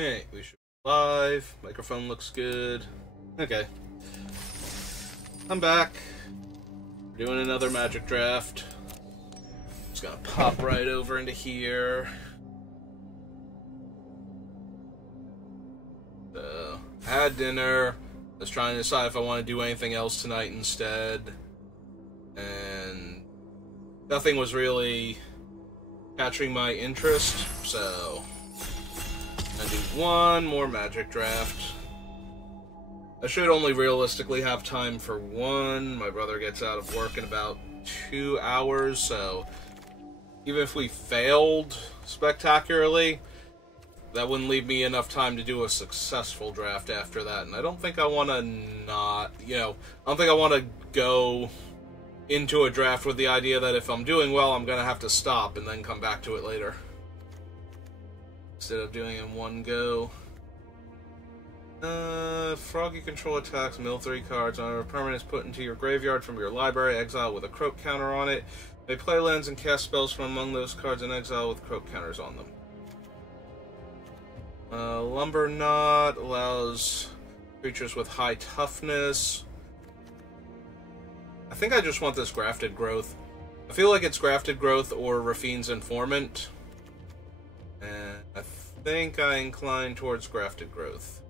Hey, we should be live. Microphone looks good. Okay. I'm back. We're doing another Magic draft. Just gonna pop right over into here. So, had dinner. I was trying to decide if I want to do anything else tonight instead. And nothing was really catching my interest, so I'm gonna do one more Magic draft. I should only realistically have time for one. My brother gets out of work in about 2 hours, so even if we failed spectacularly, that wouldn't leave me enough time to do a successful draft after that. And I don't think I want to I don't think I want to go into a draft with the idea that if I'm doing well, I'm going to have to stop and then come back to it later, instead of doing it in one go. Froggy control attacks, mill 3 cards. On a permanent is put into your graveyard from your library, exile with a croak counter on it. May play lands and cast spells from among those cards in exile with croak counters on them. Lumber Knot allows creatures with high toughness. I think I just want this Grafted Growth. I feel like it's Grafted Growth or Rafine's Informant. And I think I incline towards Grafted Growth.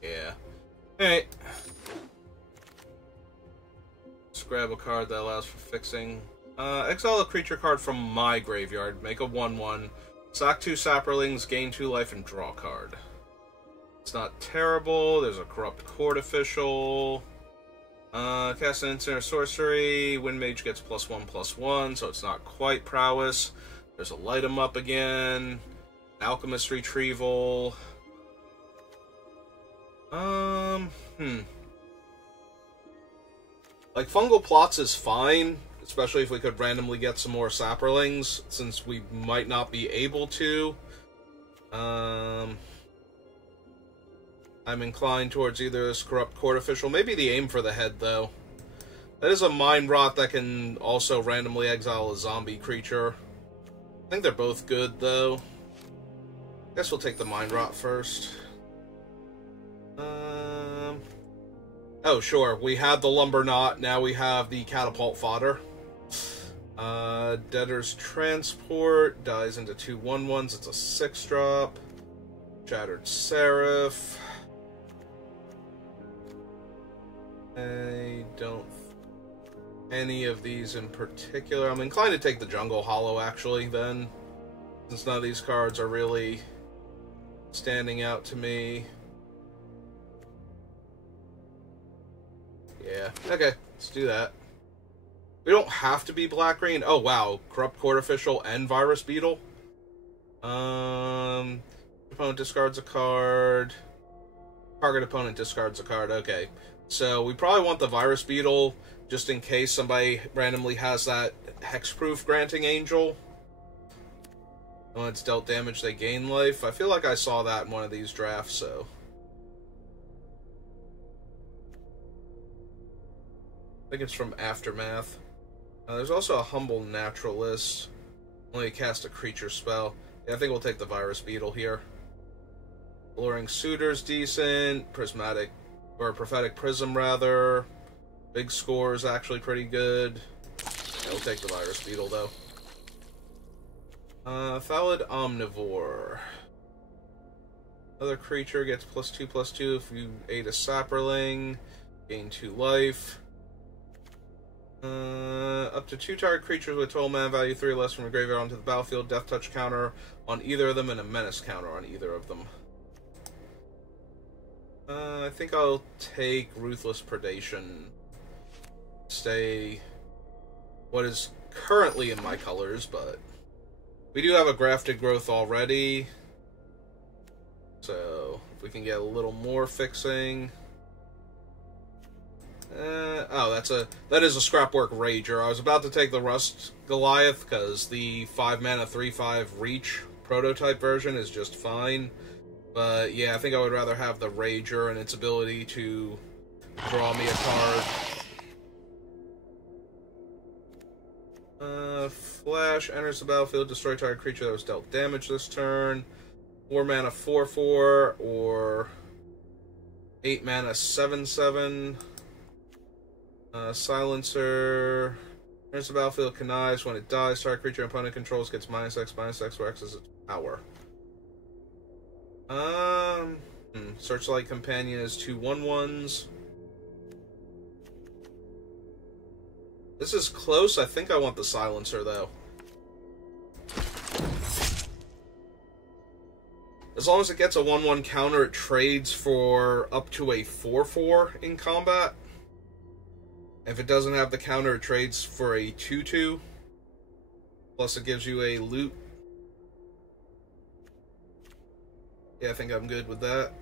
Yeah. Alright. Let's grab a card that allows for fixing. Exile a creature card from my graveyard. Make a 1/1. Sack 2 Saprolings, gain 2 life, and draw a card. It's not terrible. There's a Corrupt Court Official. Cast an instant or sorcery. Wind Mage gets +1/+1, so it's not quite prowess. There's a Light 'em Up again. Alchemist Retrieval. Like, Fungal Plots is fine, especially if we could randomly get some more Saprolings, since we might not be able to. I'm inclined towards either this Corrupt Court Official, maybe the Aim for the Head, though. That is a Mind Rot that can also randomly exile a zombie creature. I think they're both good, though. Guess we'll take the Mind Rot first. Oh, sure. We had the Lumber Knot, now we have the Catapult Fodder. Debtor's Transport dies into 2 1/1s. It's a 6-drop. Shattered Seraph. I don't... any of these in particular. I'm inclined to take the Jungle Hollow, actually, then, since none of these cards are really standing out to me. Yeah, okay, let's do that. We don't have to be black-green. Oh, wow. Corrupt Court Official and Virus Beetle. Opponent discards a card. Target opponent discards a card. Okay. So, we probably want the Virus Beetle, just in case somebody randomly has that Hexproof Granting Angel. When it's dealt damage, they gain life. I feel like I saw that in one of these drafts, so... I think it's from Aftermath. There's also a Humble Naturalist. Only cast a creature spell. Yeah, I think we'll take the Virus Beetle here. Alluring Suitor's decent. Prismatic, or Prophetic Prism, rather. Big Score is actually pretty good. Yeah, we'll take the Virus Beetle, though. Thallid Omnivore. Another creature gets +2/+2 if you ate a Saprling. Gain 2 life. Up to 2 target creatures with total mana value 3 or less from your graveyard onto the battlefield. Death touch counter on either of them and a menace counter on either of them. I think I'll take Ruthless Predation. Stay what is currently in my colors, but we do have a Grafted Growth already. So if we can get a little more fixing. Oh, that is a Scrapwork Rager. I was about to take the Rust Goliath, because the 5-mana 3/5 Reach prototype version is just fine. But yeah, I think I would rather have the Rager and its ability to draw me a card. Flash enters the battlefield, destroy target creature that was dealt damage this turn. 4 mana 4/4 or 8 mana 7/7. Silencer enters the battlefield, connives. When it dies, target creature opponent controls gets -X/-X, where X is its power. Searchlight Companion is 2 1/1s. This is close. I think I want the Silencer, though. As long as it gets a 1/1 counter, it trades for up to a 4/4 in combat. If it doesn't have the counter, it trades for a 2/2. Plus it gives you a loot. Yeah, I think I'm good with that.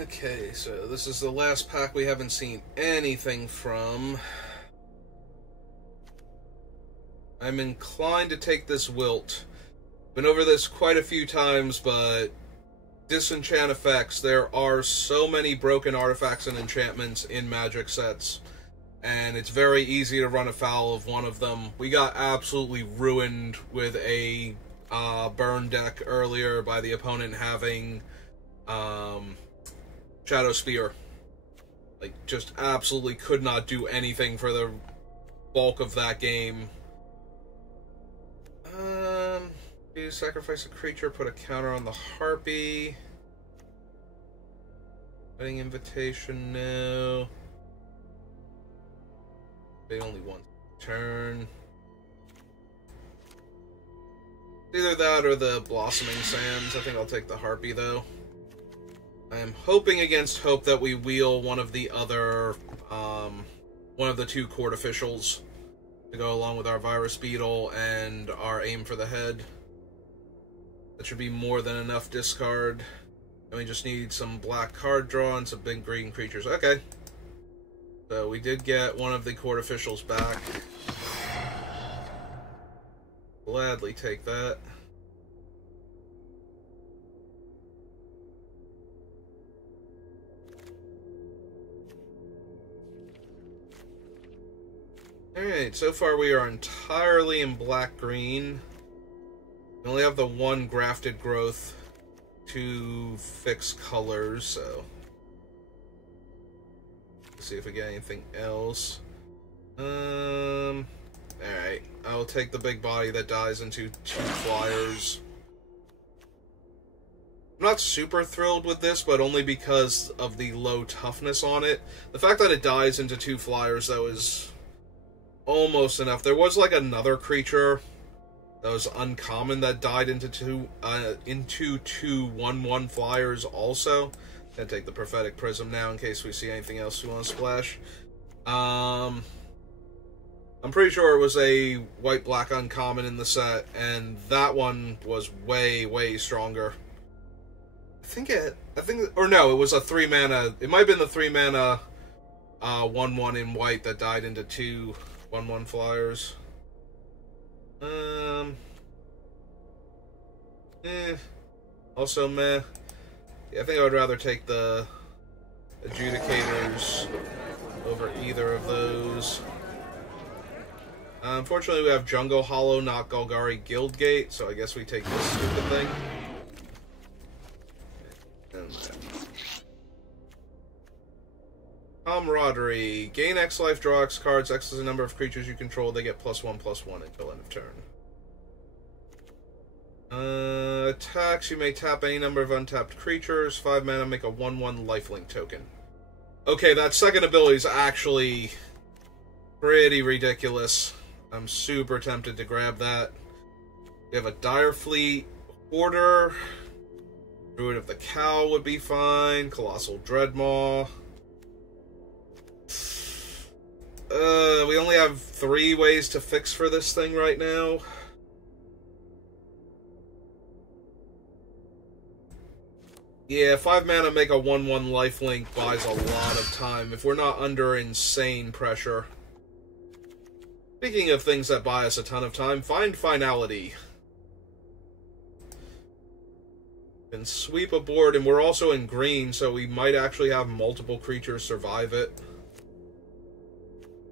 Okay, so this is the last pack we haven't seen anything from. I'm inclined to take this Wilt. Been over this quite a few times, but disenchant effects. There are so many broken artifacts and enchantments in Magic sets, and it's very easy to run afoul of one of them. We got absolutely ruined with a burn deck earlier by the opponent having Shadow Spear. Like, just absolutely could not do anything for the bulk of that game. You sacrifice a creature, put a counter on the Harpy. Wedding Invitation, no. They only one turn. Either that or the Blossoming Sands. I think I'll take the Harpy, though. I am hoping against hope that we wheel one of the other, one of the 2 court officials to go along with our Virus Beetle and our Aim for the Head. That should be more than enough discard. And we just need some black card draw and some big green creatures. Okay. So we did get one of the court officials back. Gladly take that. Alright, so far we are entirely in black-green. We only have the 1 grafted growth to fix colors, so... Let's see if we get anything else. Alright, I'll take the big body that dies into 2 flyers. I'm not super thrilled with this, but only because of the low toughness on it. The fact that it dies into 2 flyers, though, is almost enough. There was like another creature that was uncommon that died into 2 1/1 flyers also. Gonna take the Prophetic Prism now in case we see anything else we want to splash. I'm pretty sure it was a white-black uncommon in the set, and that one was way, way stronger. Or no, it was a 3 mana. It might have been the 3 mana 1/1 in white that died into 2 1/1 flyers. Also meh. Yeah, I think I would rather take the Adjudicators over either of those. Unfortunately, we have Jungle Hollow, not Golgari Guildgate, so I guess we take this stupid thing. Camaraderie. Gain X life, draw X cards. X is the number of creatures you control. They get +1/+1 until end of turn. Attacks. You may tap any number of untapped creatures. 5 mana, make a 1/1 lifelink token. Okay, that second ability is actually pretty ridiculous. I'm super tempted to grab that. We have a Direfleet, Hoarder. Druid of the Cow would be fine. Colossal Dreadmaw. We only have 3 ways to fix for this thing right now. Yeah, 5 mana make a 1/1 lifelink buys a lot of time if we're not under insane pressure. Speaking of things that buy us a ton of time, find finality. And sweep a board, and we're also in green, so we might actually have multiple creatures survive it.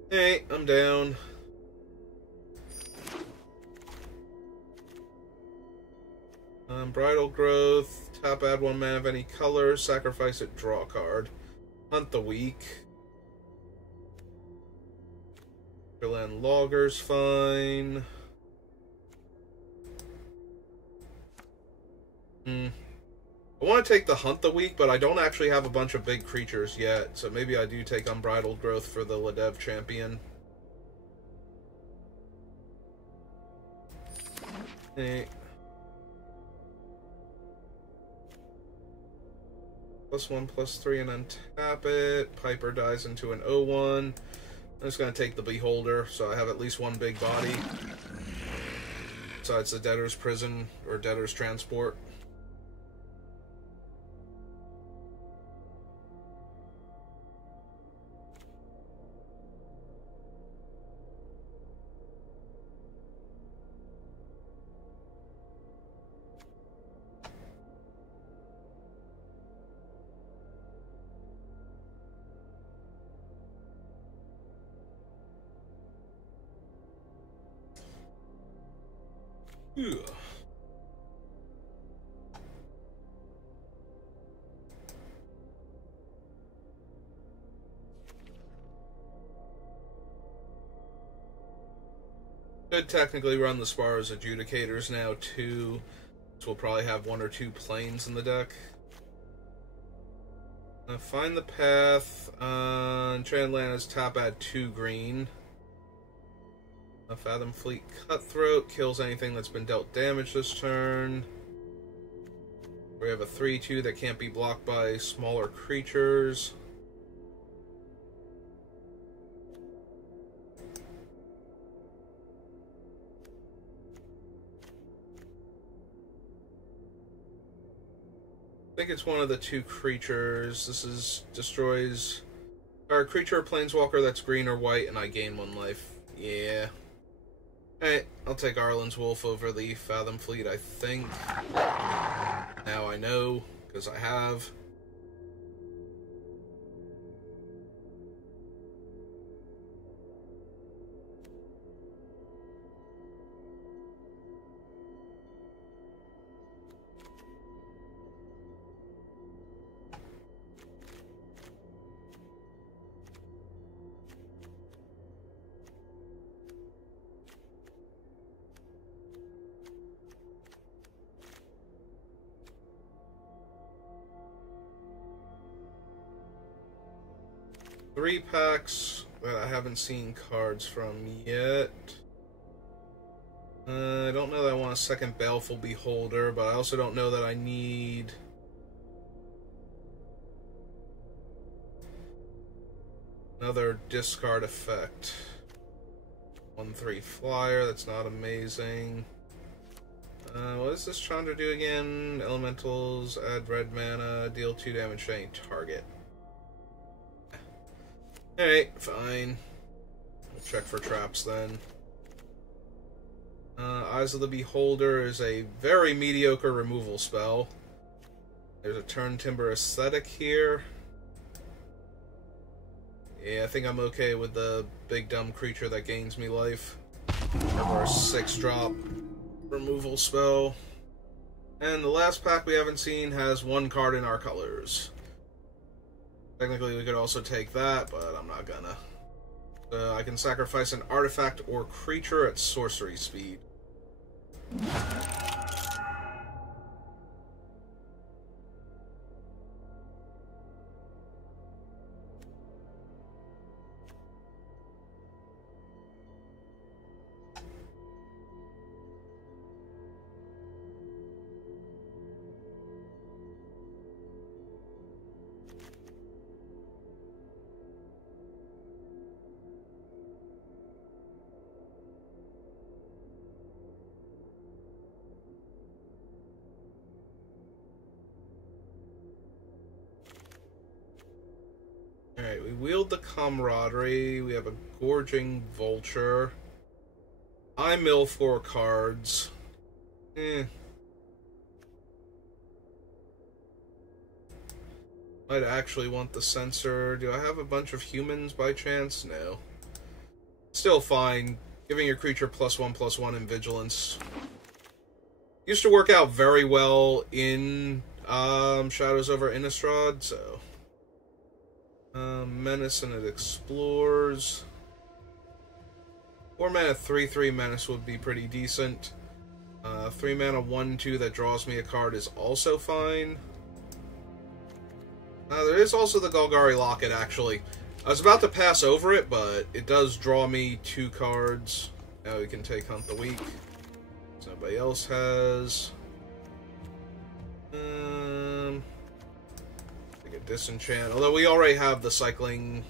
Hey, I'm down. Bridal Growth. Tap, add 1 mana of any color. Sacrifice it, draw a card. Hunt the Weak. Land Logger's fine. I want to take the Hunt the Weak, but I don't actually have a bunch of big creatures yet, so maybe I do take Unbridled Growth for the Ladev champion. Hey. +1/+3 and untap it. Piper dies into an 0/1. I'm just going to take the Beholder, so I have at least one big body. Besides the Debtor's Prison, or Debtor's Transport. Ugh. Could technically run the Sparrow's Adjudicators now too, so we'll probably have 1 or 2 planes in the deck. Find the Path. Enchanted Land is tap, add 2 green. Fathom Fleet Cutthroat kills anything that's been dealt damage this turn. We have a 3/2 that can't be blocked by smaller creatures. I think it's one of the 2 creatures. This is destroys our creature or planeswalker that's green or white, and I gain 1 life. Yeah. Alright, I'll take Arlen's Wolf over the Fathom Fleet, I think. Now I know, because I have. Three packs that I haven't seen cards from yet. I don't know that I want a second Baleful Beholder, but I also don't know that I need another discard effect. 1/3 flyer, that's not amazing. What does this Chandra do again? Elementals, add red mana, deal 2 damage to any target. Alright, fine. We'll check for traps then. Eyes of the Beholder is a very mediocre removal spell. There's a Turn Timber Aesthetic here. Yeah, I think I'm okay with the big dumb creature that gains me life. Or a 6-drop removal spell. And the last pack we haven't seen has 1 card in our colors. Technically, we could also take that, but I'm not gonna. I can sacrifice an artifact or creature at sorcery speed. Alright, we wield the Camaraderie. We have a Gorging Vulture. I mill 4 cards. Might actually want the Censor. Do I have a bunch of humans by chance? No. Still fine. Giving your creature +1/+1 in Vigilance. Used to work out very well in Shadows over Innistrad, so... Menace, and it explores. 4 mana 3/3 Menace would be pretty decent. 3 mana 1/2 that draws me a card is also fine. There is also the Golgari Locket, actually. I was about to pass over it, but it does draw me 2 cards. Now we can take Hunt the Weak. So nobody else has. Take a Disenchant. Although we already have the Cycling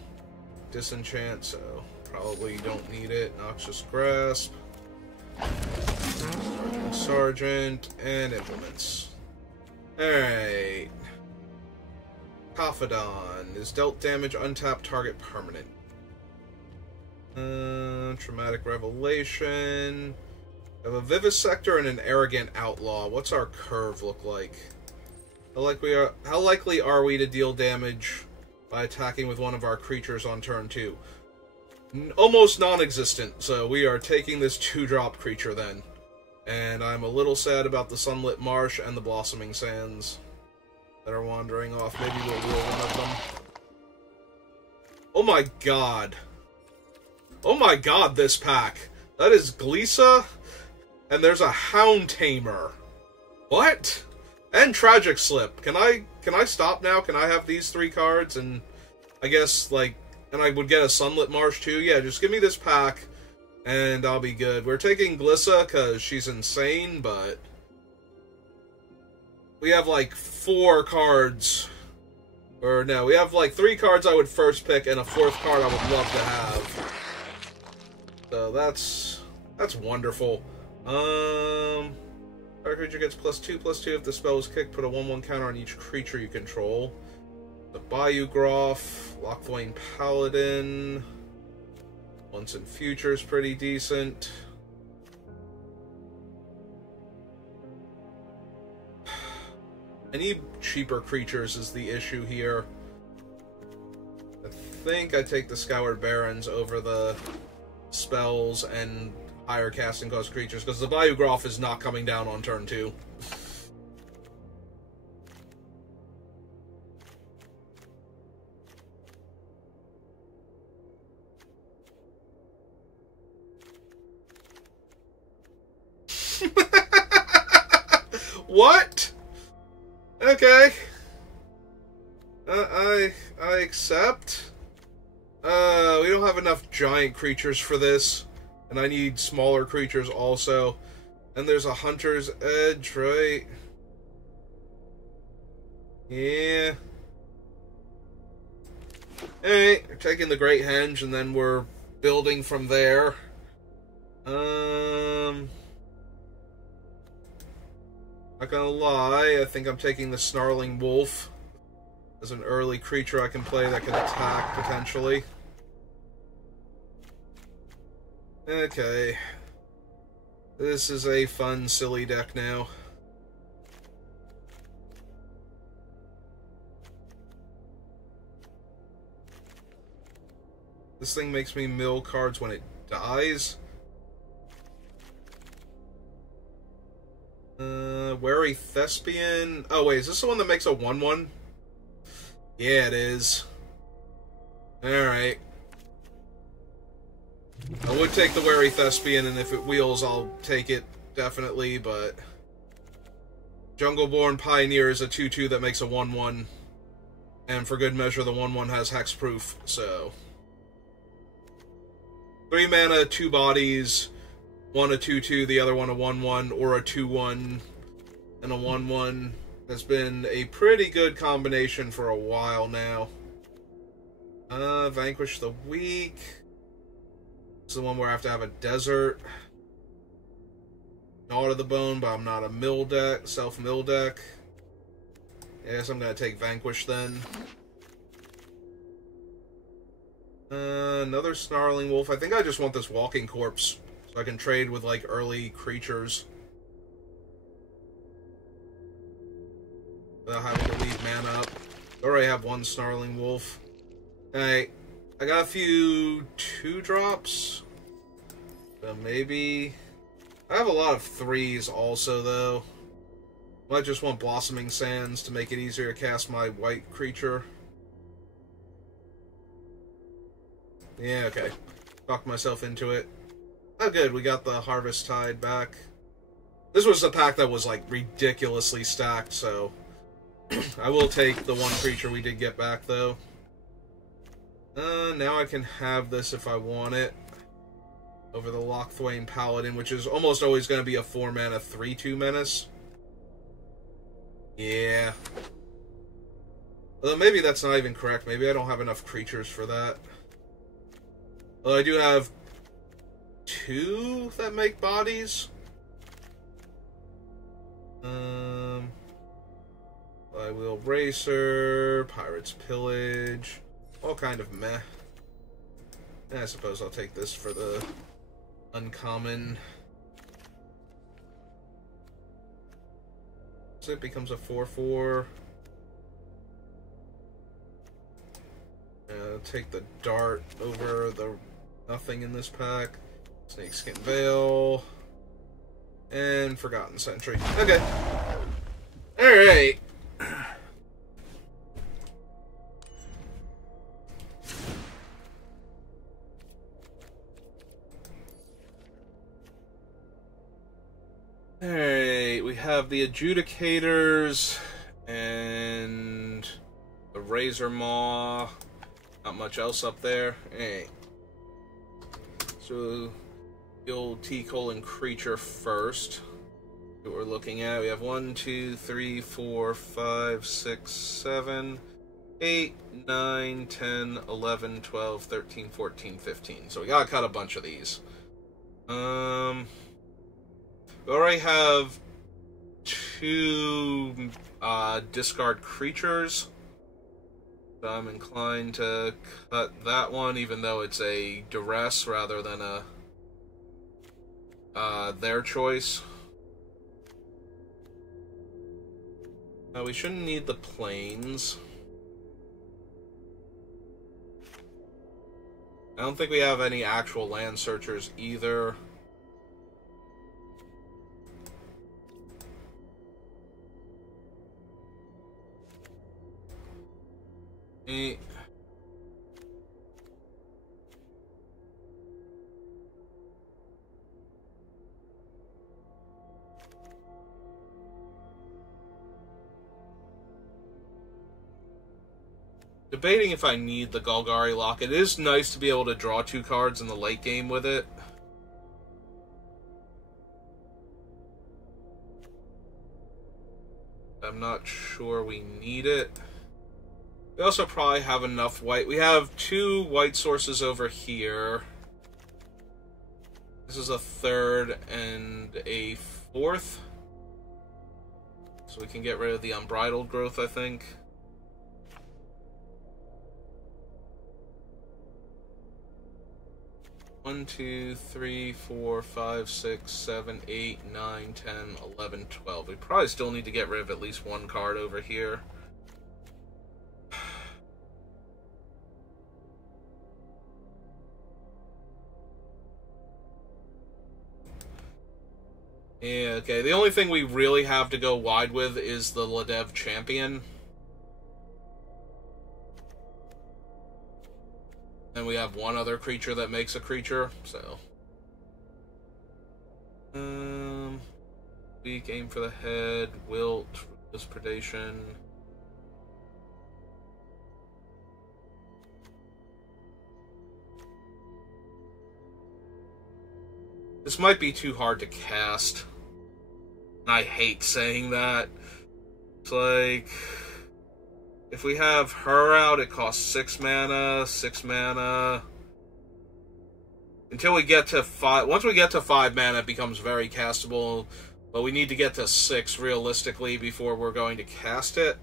Disenchant, so probably don't need it. Noxious Grasp. Sergeant, and Implements. Alright. Kafadon is dealt damage, untap target permanent. Traumatic Revelation. We have a Vivisector and an Arrogant Outlaw. What's our curve look like? How likely are we to deal damage by attacking with one of our creatures on turn 2? Almost non-existent, so we are taking this 2-drop creature then. And I'm a little sad about the Sunlit Marsh and the Blossoming Sands that are wandering off. Maybe we'll rule one of them. Oh my god. Oh my god, this pack. That is Glisa, and there's a Hound Tamer. What? And Tragic Slip. Can I stop now? Can I have these 3 cards? And I guess, like, and I would get a Sunlit Marsh too? Yeah, just give me this pack, and I'll be good. We're taking Glissa, because she's insane, but... we have, like, 4 cards. Or, no, we have, like, 3 cards I would first pick, and a 4th card I would love to have. So, that's wonderful. Our creature gets +2/+2 if the spell is kicked. Put a 1/1 counter on each creature you control. The Bayou Groff, Lockthwain Paladin. Once in Future is pretty decent. I need cheaper creatures is the issue here. I think I take the Scoured Barrens over the spells and higher casting cost creatures, because the Bayou Groff is not coming down on turn 2. What? Okay. I accept. We don't have enough giant creatures for this, and I need smaller creatures also. And there's a Hunter's Edge, right? Yeah. Alright, we're taking the Great Henge, and then we're building from there. Not gonna lie, I think I'm taking the Snarling Wolf as an early creature I can play that can attack, potentially. Okay. This is a fun, silly deck now. This thing makes me mill cards when it dies. Wary Thespian. Oh wait, is this the one that makes a 1/1? Yeah, it is. Alright. I would take the Wary Thespian, and if it wheels, I'll take it, definitely, but... Jungleborn Pioneer is a 2/2 that makes a 1/1. And for good measure, the 1/1 has hexproof, so... 3 mana, 2 bodies, one a 2/2, the other one a 1/1, or a 2/1 and a 1/1 has been a pretty good combination for a while now. Vanquish the Weak. This is the one where I have to have a desert. Gnaw to the Bone, but I'm not a mill deck, self-mill deck. I guess I'm gonna take Vanquish then. Another Snarling Wolf. I think I just want this Walking Corpse so I can trade with, like, early creatures without having to leave mana up. I already have one Snarling Wolf. I got a few 2-drops. So maybe... I have a lot of 3s also, though. I just want Blossoming Sands to make it easier to cast my white creature. Yeah, okay. Talked myself into it. Oh, good. We got the Harvest Tide back. This was a pack that was, like, ridiculously stacked, so... I will take the one creature we did get back, though. Now I can have this if I want it. Over the Locthwain Paladin, which is almost always going to be a 4-mana 3/2 menace. Yeah. Although maybe that's not even correct. Maybe I don't have enough creatures for that. Well, I do have 2 that make bodies. Flywheel Racer, Pirate's Pillage, all kind of meh. I suppose I'll take this for the uncommon. So it becomes a 4/4. Take the Dart over the nothing in this pack. Snakeskin Veil. And Forgotten Sentry. Okay. Alright. Alright, we have the Adjudicators and the Razor Maw. Not much else up there. Hey. So, the old T-colon creature first. What we're looking at, we have 1, 2, 3, 4, 5, 6, 7, 8, 9, 10, 11, 12, 13, 14, 15. So we gotta cut a bunch of these. We already have 2 discard creatures. So I'm inclined to cut that one, even though it's a duress rather than a their choice. We shouldn't need the planes. I don't think we have any actual land searchers either. Debating if I need the Golgari Lock. It is nice to be able to draw 2 cards in the late game with it. I'm not sure we need it. We also probably have enough white. We have 2 white sources over here. This is a 3rd and a 4th. So we can get rid of the Unbridled Growth, I think. One, 2, 3, 4, 5, 6, 7, 8, 9, 10, 11, 12. We probably still need to get rid of at least 1 card over here. Yeah, okay. The only thing we really have to go wide with is the Ladev Champion. And we have 1 other creature that makes a creature, so. Weak, aim for the head, wilt, ruthless predation. This might be too hard to cast. I hate saying that. It's like, if we have her out, it costs 6 mana, 6 mana. Until we get to 5, once we get to 5 mana, it becomes very castable. But we need to get to 6 realistically before we're going to cast it.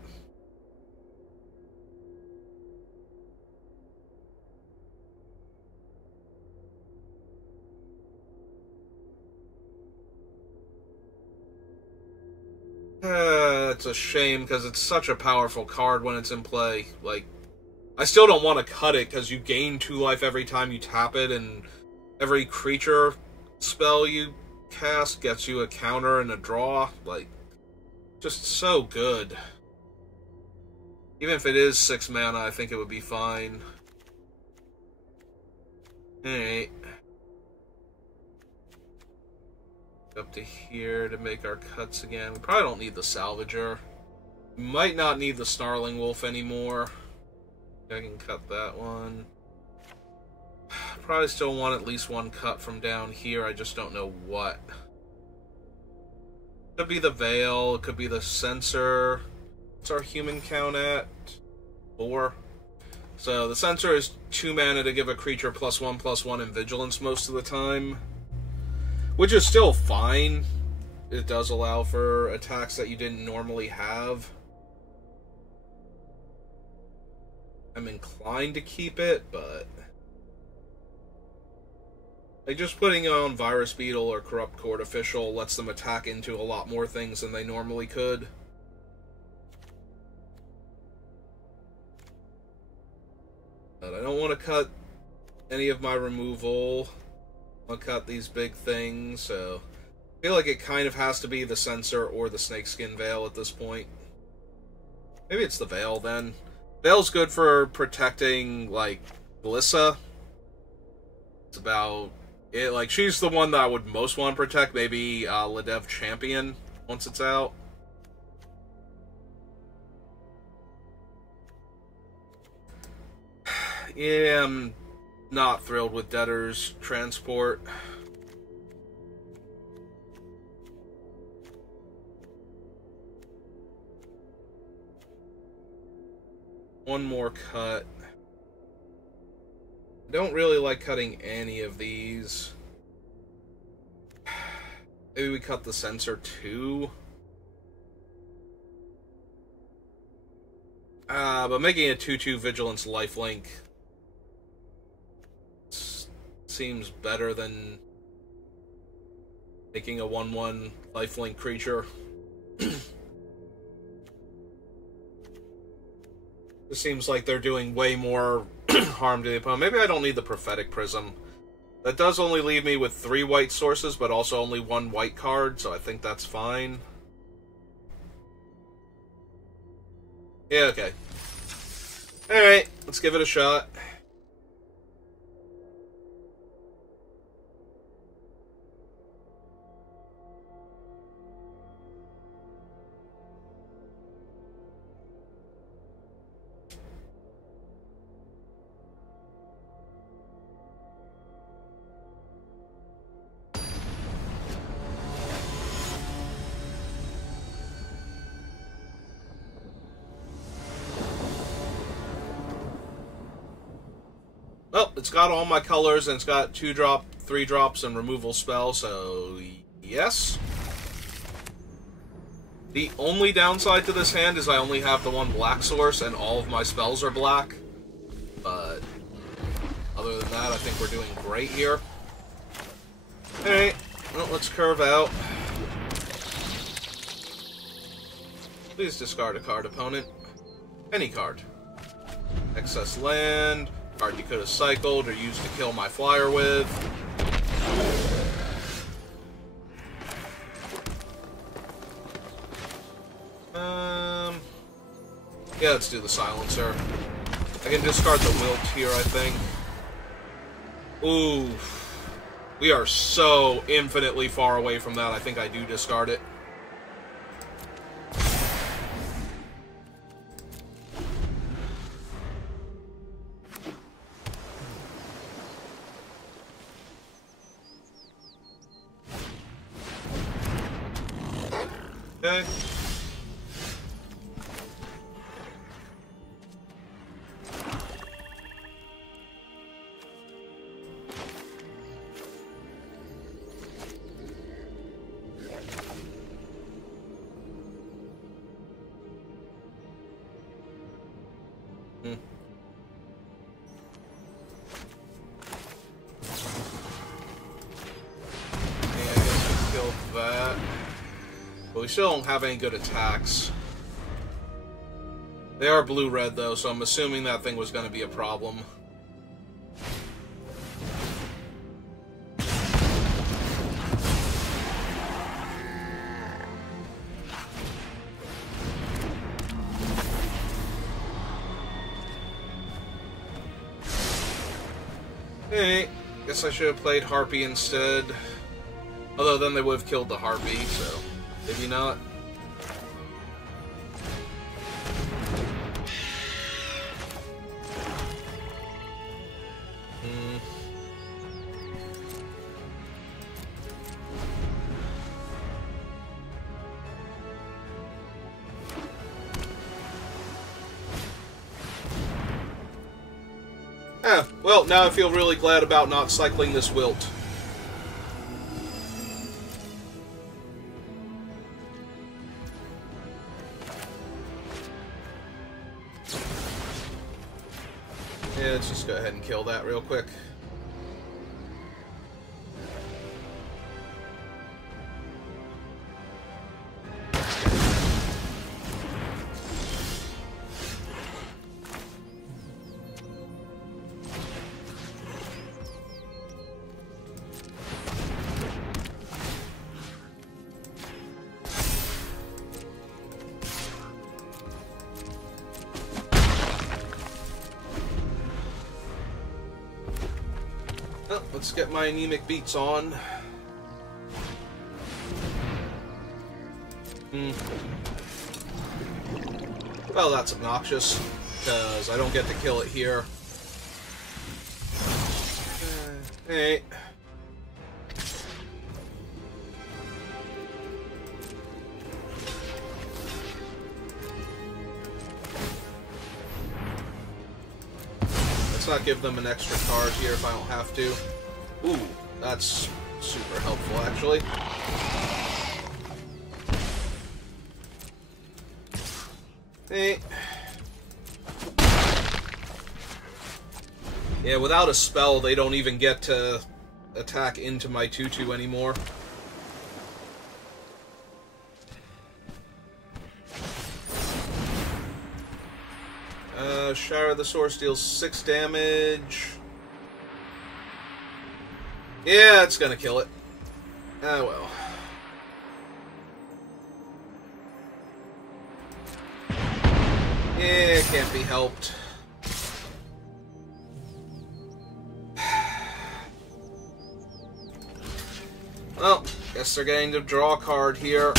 It's a shame, because it's such a powerful card when it's in play. Like, I still don't want to cut it, because you gain 2 life every time you tap it, and every creature spell you cast gets you a counter and a draw. Like, just so good. Even if it is 6 mana, I think it would be fine. Alright. Up to here to make our cuts again. We probably don't need the Salvager. We might not need the Snarling Wolf anymore. I can cut that one. Probably still want at least 1 cut from down here. I just don't know what. Could be the Veil. It could be the Censor. What's our human count at? 4. So the Censor is 2 mana to give a creature +1/+1 in Vigilance most of the time. Which is still fine. It does allow for attacks that you didn't normally have. I'm inclined to keep it, but... like, just putting it on Virus Beetle or Corrupt Court Official lets them attack into a lot more things than they normally could. But I don't want to cut any of my removal. I'll cut these big things, so I feel like it kind of has to be the Censor or the Snakeskin Veil at this point. Maybe it's the Veil then. Veil's good for protecting, like, Glissa. It's about it. Like, she's the one that I would most want to protect. Maybe Ladev Champion once it's out. Yeah, I'm not thrilled with Debtor's Transport. One more cut. I don't really like cutting any of these. Maybe we cut the Censor too. But making a 2/2 Vigilance lifelink seems better than making a 1/1 lifelink creature. It seems like they're doing way more harm to the opponent. Maybe I don't need the Prophetic Prism. That does only leave me with 3 white sources, but also only 1 white card, so I think that's fine. Yeah, okay. Alright, let's give it a shot. Well, it's got all my colors, and it's got 2-drop, 3-drops, and removal spell, so yes. The only downside to this hand is I only have the 1 black source, and all of my spells are black. But other than that, I think we're doing great here. Alright, well, let's curve out. Please discard a card, opponent. Any card. Excess land. Card you could have cycled or used to kill my flyer with. Yeah, let's do the Silencer. I can discard the Wilt here, I think. Ooh. We are so infinitely far away from that, I think I do discard it. Okay. Yeah, I guess we killed that. But we still don't have any good attacks. They are blue-red, though, so I'm assuming that thing was going to be a problem. Hey, guess I should have played Harpy instead. Although then they would have killed the Harpy, so maybe not. Well, now I feel really glad about not cycling this Wilt. Yeah, let's just go ahead and kill that real quick. Well, let's get my anemic beats on. Well, that's obnoxious, because I don't get to kill it here. Hey. Let's not give them an extra card here if I don't have to. Ooh, that's super helpful, actually. Hey. Yeah, without a spell, they don't even get to attack into my 2/2 anymore. Shower of the Source deals 6 damage. Yeah, it's gonna kill it. Ah, well. Yeah, it can't be helped. Well, guess they're getting to draw a card here.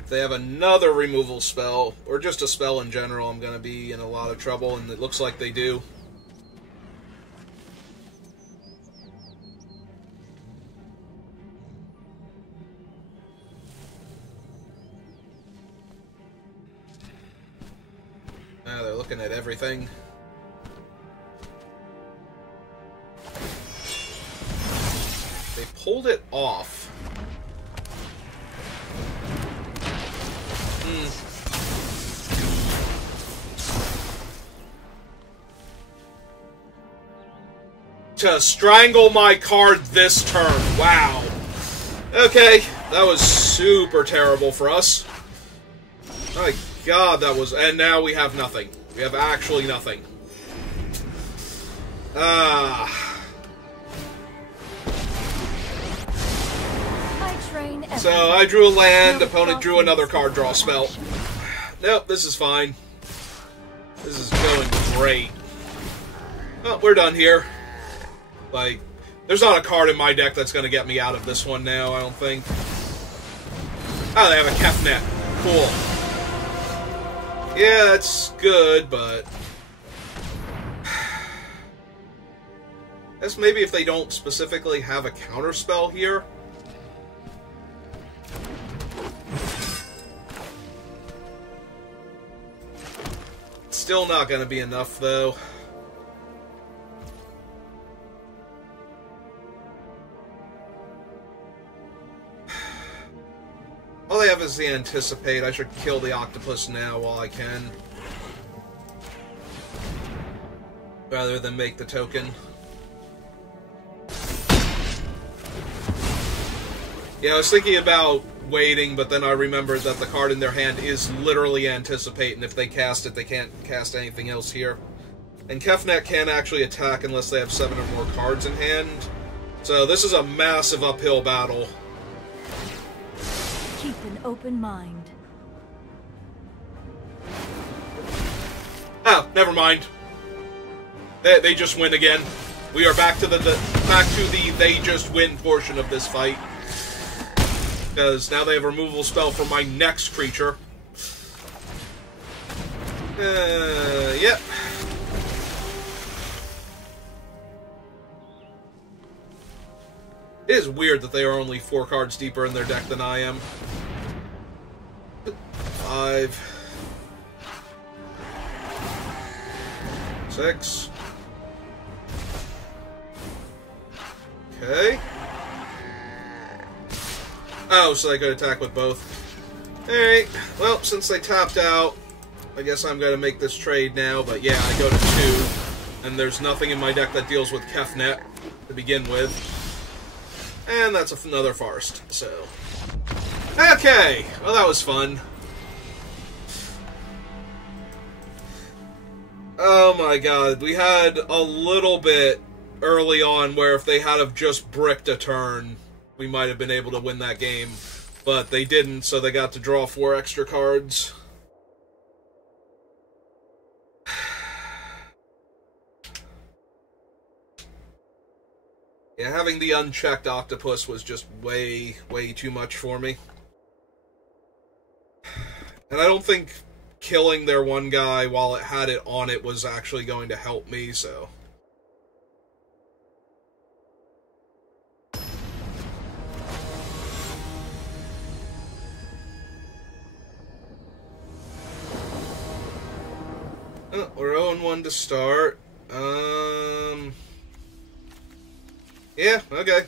If they have another removal spell, or just a spell in general, I'm going to be in a lot of trouble, and it looks like they do. Ah, they're looking at everything. They pulled it off. To strangle my card this turn. Wow. Okay, that was super terrible for us. My god, that was... And now we have nothing. We have actually nothing. So, I drew a land, opponent drew another card draw spell. Nope, this is fine. This is going great. Well, we're done here. Like, there's not a card in my deck that's going to get me out of this one now, I don't think. Oh, they have a Kefnet. Cool. Yeah, that's good, but... I guess maybe if they don't specifically have a counterspell here... Still not going to be enough, though. All they have is the Anticipate. I should kill the Octopus now while I can. Rather than make the token. Yeah, I was thinking about waiting, but then I remembered that the card in their hand is literally Anticipate, and if they cast it, they can't cast anything else here. And Kefnet can't actually attack unless they have 7 or more cards in hand. So this is a massive uphill battle. Keep an open mind. Oh, never mind. They just win again. We are back to the they just win portion of this fight. Because now they have a removal spell for my next creature. Yep. It is weird that they are only 4 cards deeper in their deck than I am. 5. 6. Okay. Oh, so they could attack with both. Alright, well, since they tapped out, I guess I'm going to make this trade now, but yeah, I go to 2, and there's nothing in my deck that deals with Kefnet to begin with. And that's another Forest, so... Okay, well that was fun. Oh my god, we had a little bit early on where if they had have just bricked a turn, we might have been able to win that game. But they didn't, so they got to draw 4 extra cards. Yeah, having the unchecked Octopus was just way, way too much for me. And I don't think killing their one guy while it had it on it was actually going to help me, so... Oh, we're 0-1 to start. Yeah, okay.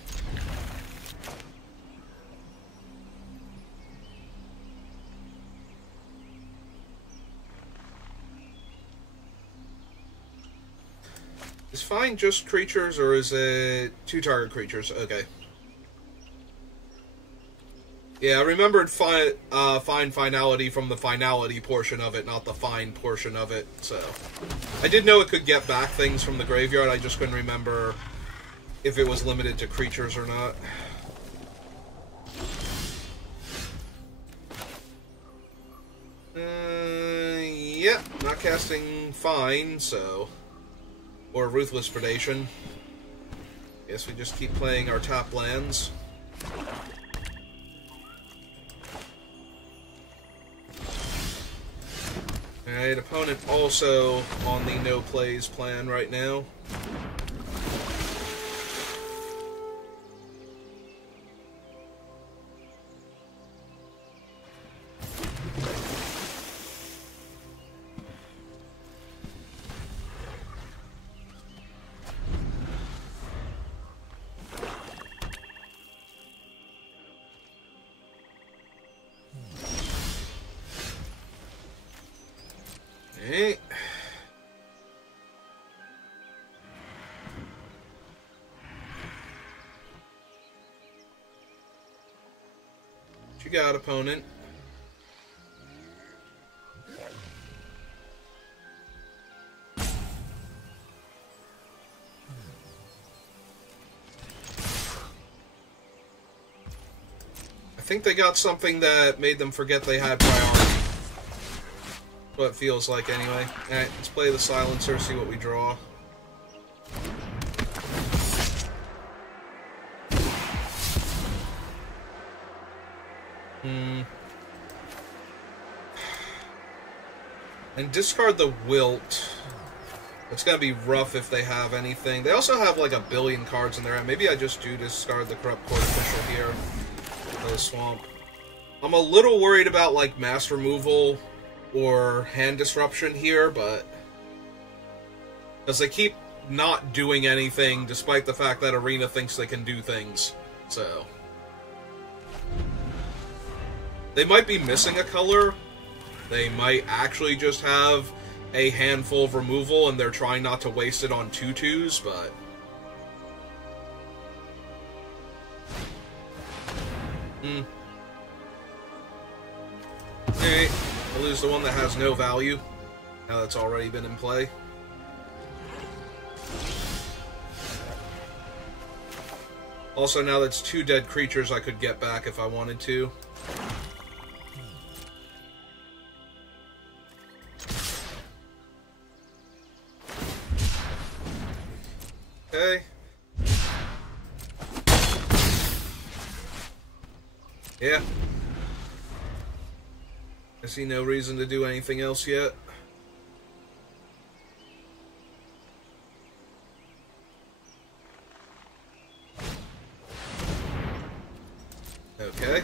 Is Find just creatures, or is it 2 target creatures? Okay. Yeah, I remembered find finality from the finality portion of it, not the find portion of it, so... I did know it could get back things from the graveyard, I just couldn't remember if it was limited to creatures or not. Yep, not casting Find, so... Or Ruthless Predation. Guess we just keep playing our top lands. Alright, opponent also on the no plays plan right now. You got, opponent. I think they got something that made them forget they had priority. What it feels like, anyway. Alright, let's play the Silencer, see what we draw. And discard the Wilt. It's gonna be rough if they have anything. They also have like a billion cards in there, and maybe I just do discard the Corrupt Court Official here. The Swamp. I'm a little worried about like mass removal or hand disruption here, but because they keep not doing anything despite the fact that Arena thinks they can do things. So they might be missing a color. They might actually just have a handful of removal and they're trying not to waste it on 2/2s, but Alright, I'll lose the one that has no value, now that's already been in play. Also, now that's 2 dead creatures I could get back if I wanted to. Okay. Yeah. I see no reason to do anything else yet. Okay.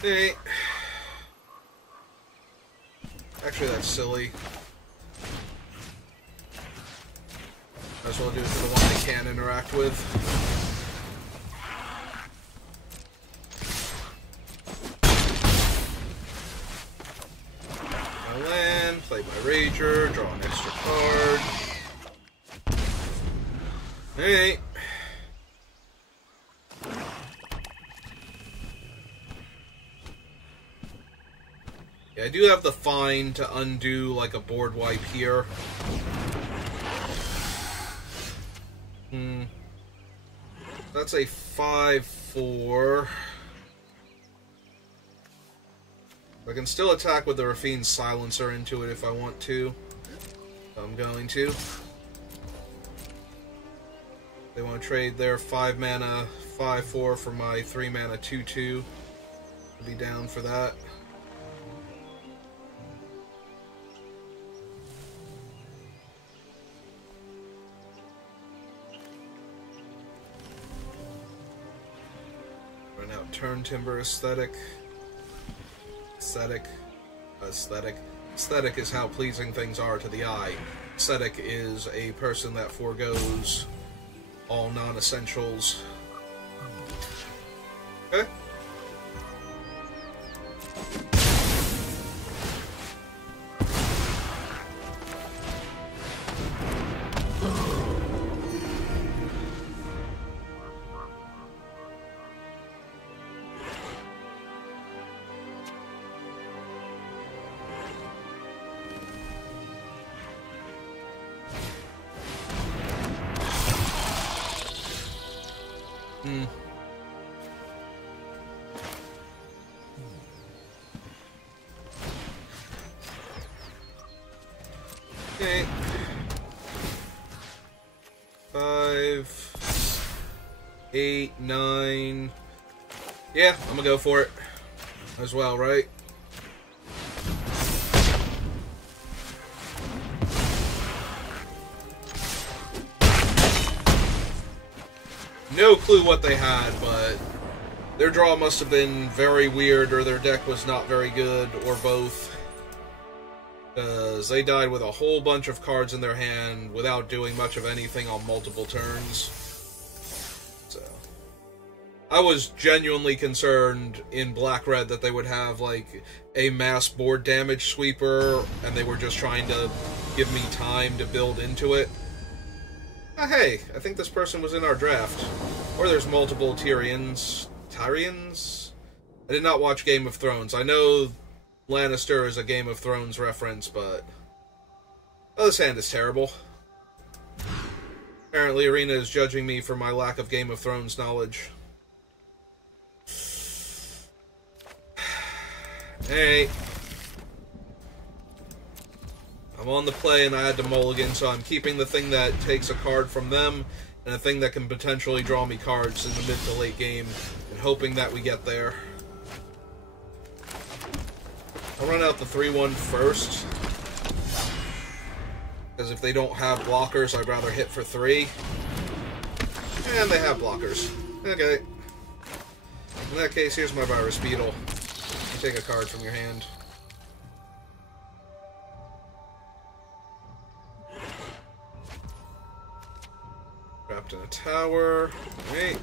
Hey. Actually, that's silly. Might as well do it to the one I can interact with. My land, play my Rager, draw an extra card. Hey. Yeah, I do have the fine to undo like a board wipe here. That's a 5/4. I can still attack with the Raffine's Silencer into it if I want to. I'm going to. They want to trade their 5 mana 5/4 for my 3 mana 2/2. I'll be down for that. Run out Turn Timber Aesthetic. Aesthetic. Aesthetic is how pleasing things are to the eye. Aesthetic is a person that forgoes all non-essentials. Okay. Okay. 5, 8, 9. Yeah, I'm gonna go for it as well, right? No clue what they had, but their draw must have been very weird, or their deck was not very good, or both. Because they died with a whole bunch of cards in their hand without doing much of anything on multiple turns. So I was genuinely concerned in Black-Red that they would have, like, a mass board damage sweeper, and they were just trying to give me time to build into it. Hey, I think this person was in our draft. Or there's multiple Tyrians. Tyrians? I did not watch Game of Thrones. I know Lannister is a Game of Thrones reference, but oh, this hand is terrible. Apparently Arena is judging me for my lack of Game of Thrones knowledge. Hey. I'm on the play and I had to mulligan, so I'm keeping the thing that takes a card from them and a thing that can potentially draw me cards in the mid to late game, and hoping that we get there. I'll run out the 3/1 first, because if they don't have blockers, I'd rather hit for 3. And they have blockers. Okay. In that case, here's my Virus Beetle. You take a card from your hand. Trapped in a tower. Wait.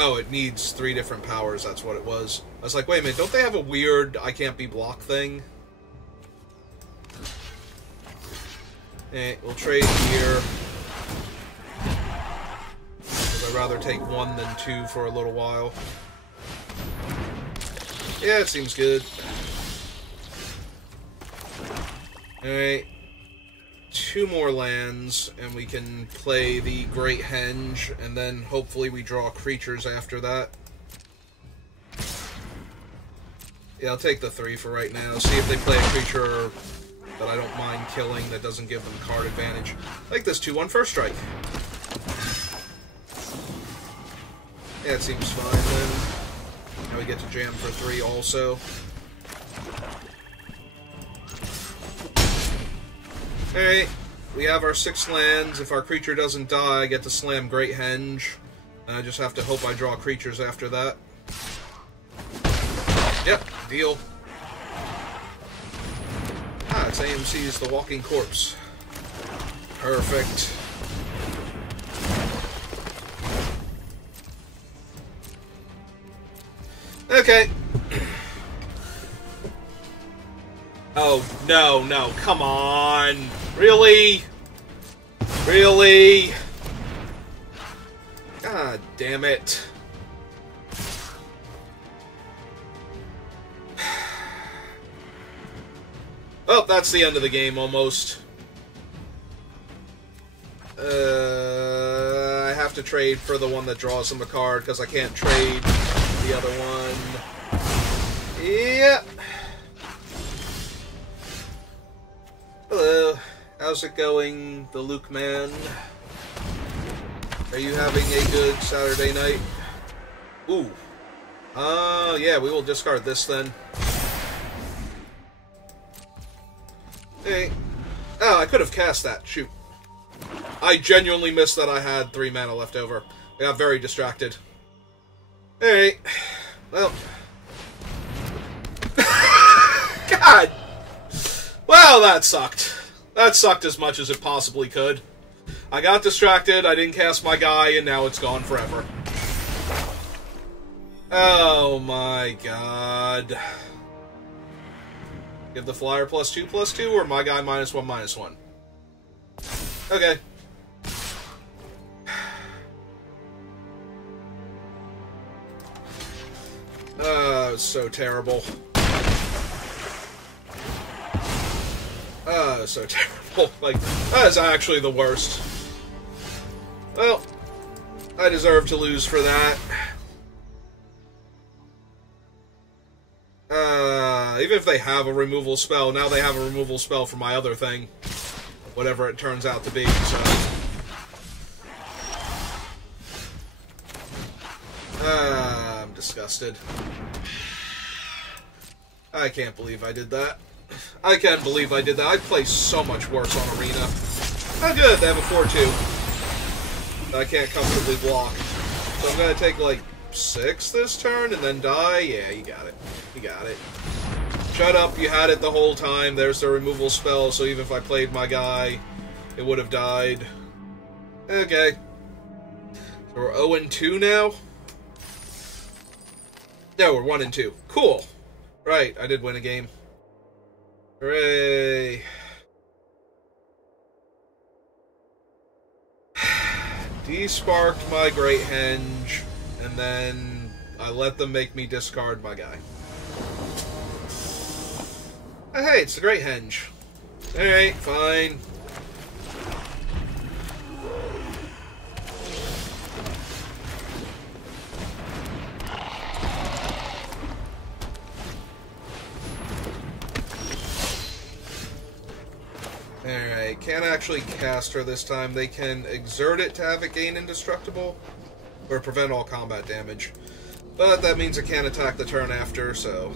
Oh, it needs 3 different powers, that's what it was. I was like, wait a minute, don't they have a weird I can't be blocked thing? We'll trade here. Because I'd rather take 1 than 2 for a little while. Yeah, it seems good. Alright. 2 more lands, and we can play the Great Henge, and then hopefully we draw creatures after that. Yeah, I'll take the 3 for right now. See if they play a creature that I don't mind killing that doesn't give them card advantage. Like this 2/1 first strike. Yeah, it seems fine then. Now we get to jam for 3 also. Alright, we have our 6 lands. If our creature doesn't die, I get to slam Great Henge. And I just have to hope I draw creatures after that. Yep, deal. Ah, it's AMC's The Walking Corpse. Perfect. Okay. Oh, no, no, come on. Really? Really? God damn it. Oh, that's the end of the game, almost. I have to trade for the one that draws them a card, because I can't trade the other one. Yep. Hello. How's it going, the Luke man? Are you having a good Saturday night? Ooh. Yeah, we will discard this then. Hey. Oh, I could have cast that. Shoot. I genuinely missed that I had 3 mana left over. I got very distracted. Alright. Well. God! Well, that sucked. That sucked as much as it possibly could. I got distracted, I didn't cast my guy, and now it's gone forever. Oh my god. Give the flyer +2/+2, or my guy -1/-1? Okay. It's so terrible. So terrible. Like, that is actually the worst. Well, I deserve to lose for that. Even if they have a removal spell, now they have a removal spell for my other thing. Whatever it turns out to be, so... I'm disgusted. I can't believe I did that. I can't believe I did that. I play so much worse on Arena. Oh good, they have a 4/2. I can't comfortably block. So I'm gonna take like 6 this turn and then die? Yeah, you got it. You got it. Shut up, you had it the whole time. There's the removal spell, so even if I played my guy, it would have died. Okay. So we're 0-2 now? No, we're 1-2. Cool. Right, I did win a game. Hooray. Desparked my Great Henge, and then I let them make me discard my guy. Oh, hey, it's the Great Henge. Alright, fine. can't actually cast her this time. They can exert it to have it gain indestructible, or prevent all combat damage. But that means it can't attack the turn after, so...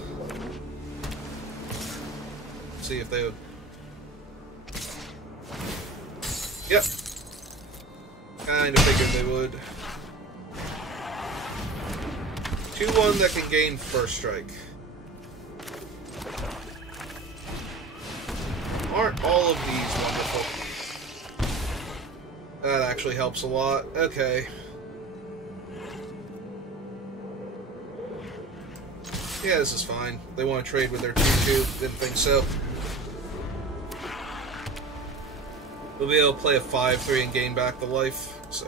Let's see if they would... Yep. Kinda figured they would. 2-1 that can gain first strike. Aren't all of these wonderful? That actually helps a lot. Okay. Yeah, this is fine. They want to trade with their 2-2. Didn't think so. We'll be able to play a 5-3 and gain back the life, so...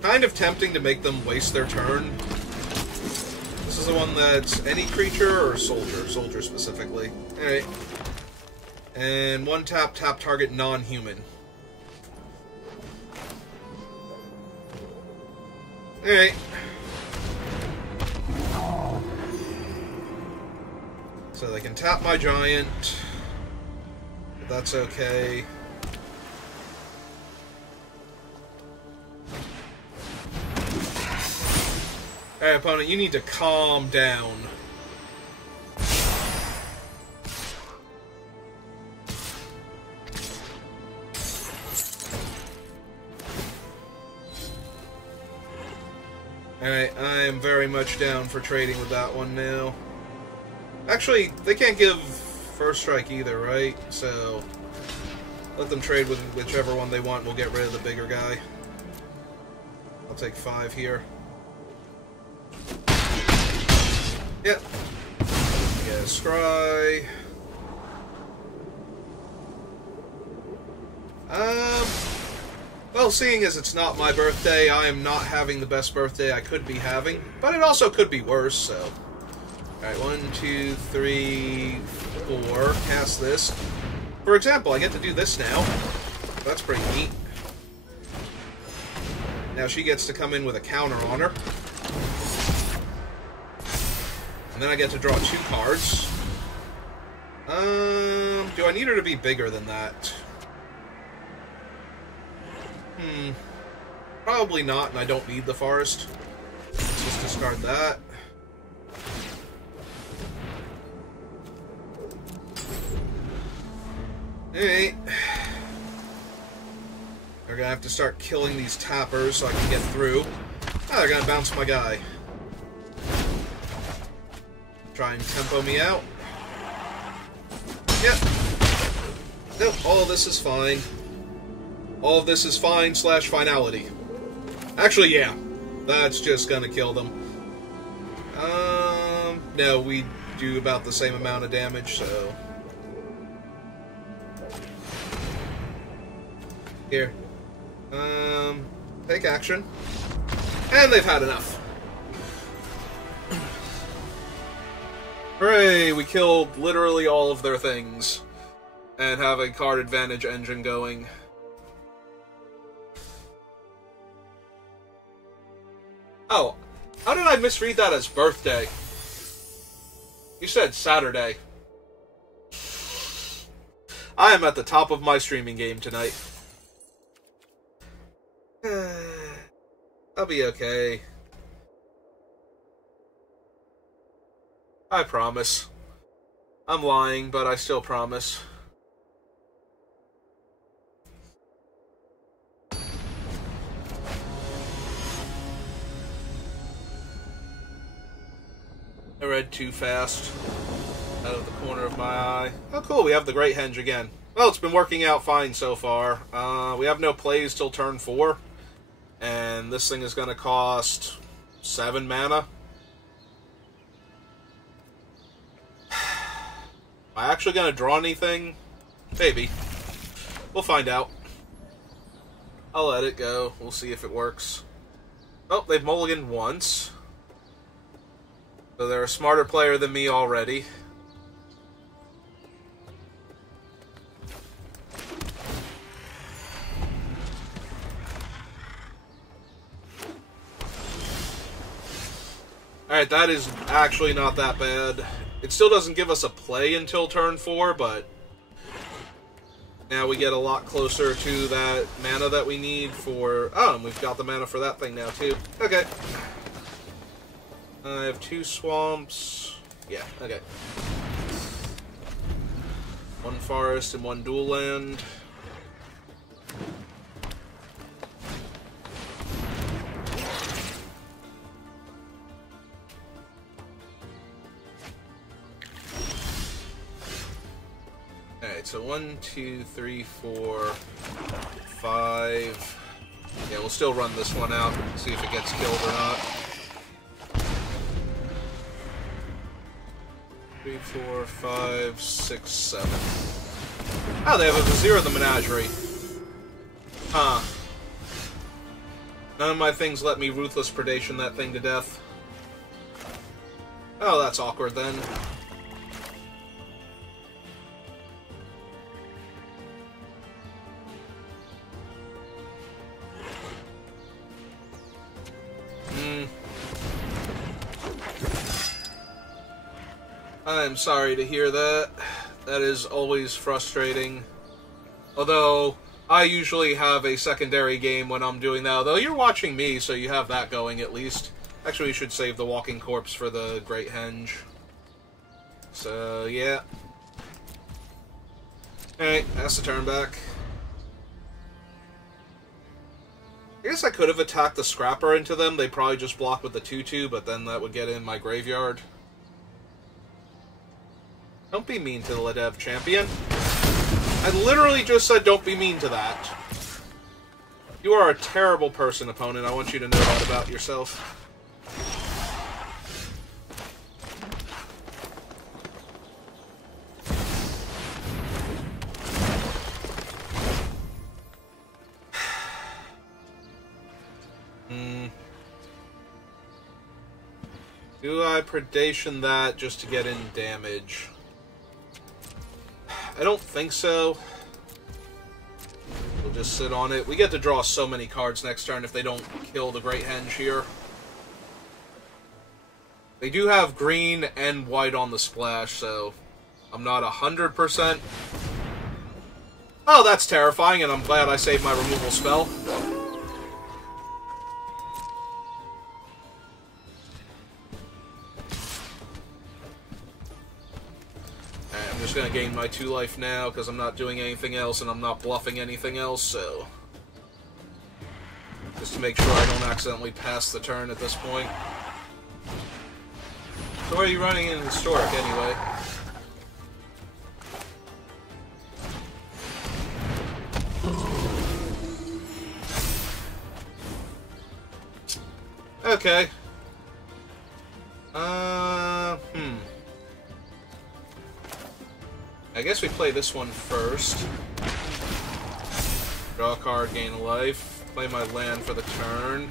Kind of tempting to make them waste their turn. This is the one that's any creature or soldier? Soldier specifically. Alright. And 1 tap, tap target non-human. Alright. So they can tap my giant. But that's okay. Alright, opponent, you need to calm down. Alright, I am very much down for trading with that one now. Actually, they can't give first strike either, right? So, let them trade with whichever one they want. We'll get rid of the bigger guy. I'll take 5 here. Yep. Get a scry. Well, seeing as it's not my birthday, I am not having the best birthday I could be having, but it also could be worse, so... Alright, 1, 2, 3, 4, cast this. For example, I get to do this now. That's pretty neat. Now she gets to come in with a counter on her. And then I get to draw 2 cards. Do I need her to be bigger than that? Probably not, and I don't need the forest. Let's just discard that. Alright. They're gonna have to start killing these tappers so I can get through. Ah, they're gonna bounce my guy. Try and tempo me out. Yep. Nope, all of this is fine. All of this is fine / finality. Actually, yeah. That's just gonna kill them. No, we do about the same amount of damage, so... Here. Take action. And they've had enough. Hooray, we killed literally all of their things. And have a card advantage engine going. Oh, how did I misread that as birthday? You said Saturday. I am at the top of my streaming game tonight. I'll be okay. I promise. I'm lying, but I still promise. I read too fast out of the corner of my eye. Oh, cool, we have the Great Henge again. Well, it's been working out fine so far. We have no plays till turn 4. And this thing is going to cost 7 mana. Am I actually going to draw anything? Maybe. We'll find out. I'll let it go. We'll see if it works. Oh, they've mulliganed once. So they're a smarter player than me already. Alright, that is actually not that bad. It still doesn't give us a play until turn 4, but Now we get a lot closer to that mana that we need for... Oh, and we've got the mana for that thing now, too. Okay. I have 2 swamps. Yeah, okay. 1 forest and 1 dual land. Alright, so 1, 2, 3, 4, 5. Yeah, we'll still run this one out, see if it gets killed or not. 3, 4, 5, 6, 7. Oh, they have a Vizier of the Menagerie. Huh. None of my things let me Ruthless Predation that thing to death. Oh, that's awkward then. I'm sorry to hear that. That is always frustrating. Although, I usually have a secondary game when I'm doing that. Although, you're watching me, so you have that going at least. Actually, we should save the Walking Corpse for the Great Henge. So, yeah. Alright, that's the turn back. I guess I could have attacked the Scrapper into them. They probably just block with the 2/2, but then that would get in my graveyard. Don't be mean to the Ladev champion. I literally just said don't be mean to that. You are a terrible person, opponent. I want you to know that about yourself. Do I Predation that just to get in damage? I don't think so. We'll just sit on it. We get to draw so many cards next turn if they don't kill the Great Henge here. They do have green and white on the splash, so I'm not 100%. Oh, that's terrifying, and I'm glad I saved my removal spell. I'm just going to gain my 2 life now, because I'm not doing anything else, and I'm not bluffing anything else, so... Just to make sure I don't accidentally pass the turn at this point. So where are you running in Historic, anyway? Okay. I guess we play this one first. Draw a card, gain a life. Play my land for the turn.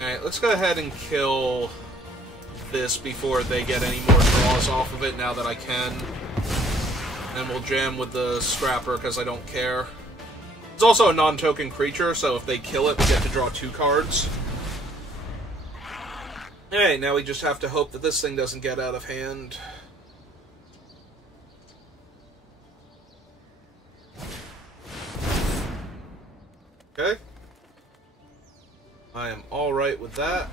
Alright, let's go ahead and kill this before they get any more draws off of it now that I can. And we'll jam with the Scrapper because I don't care. It's also a non-token creature, so if they kill it, we get to draw 2 cards. Alright, now we just have to hope that this thing doesn't get out of hand. Okay. I am alright with that.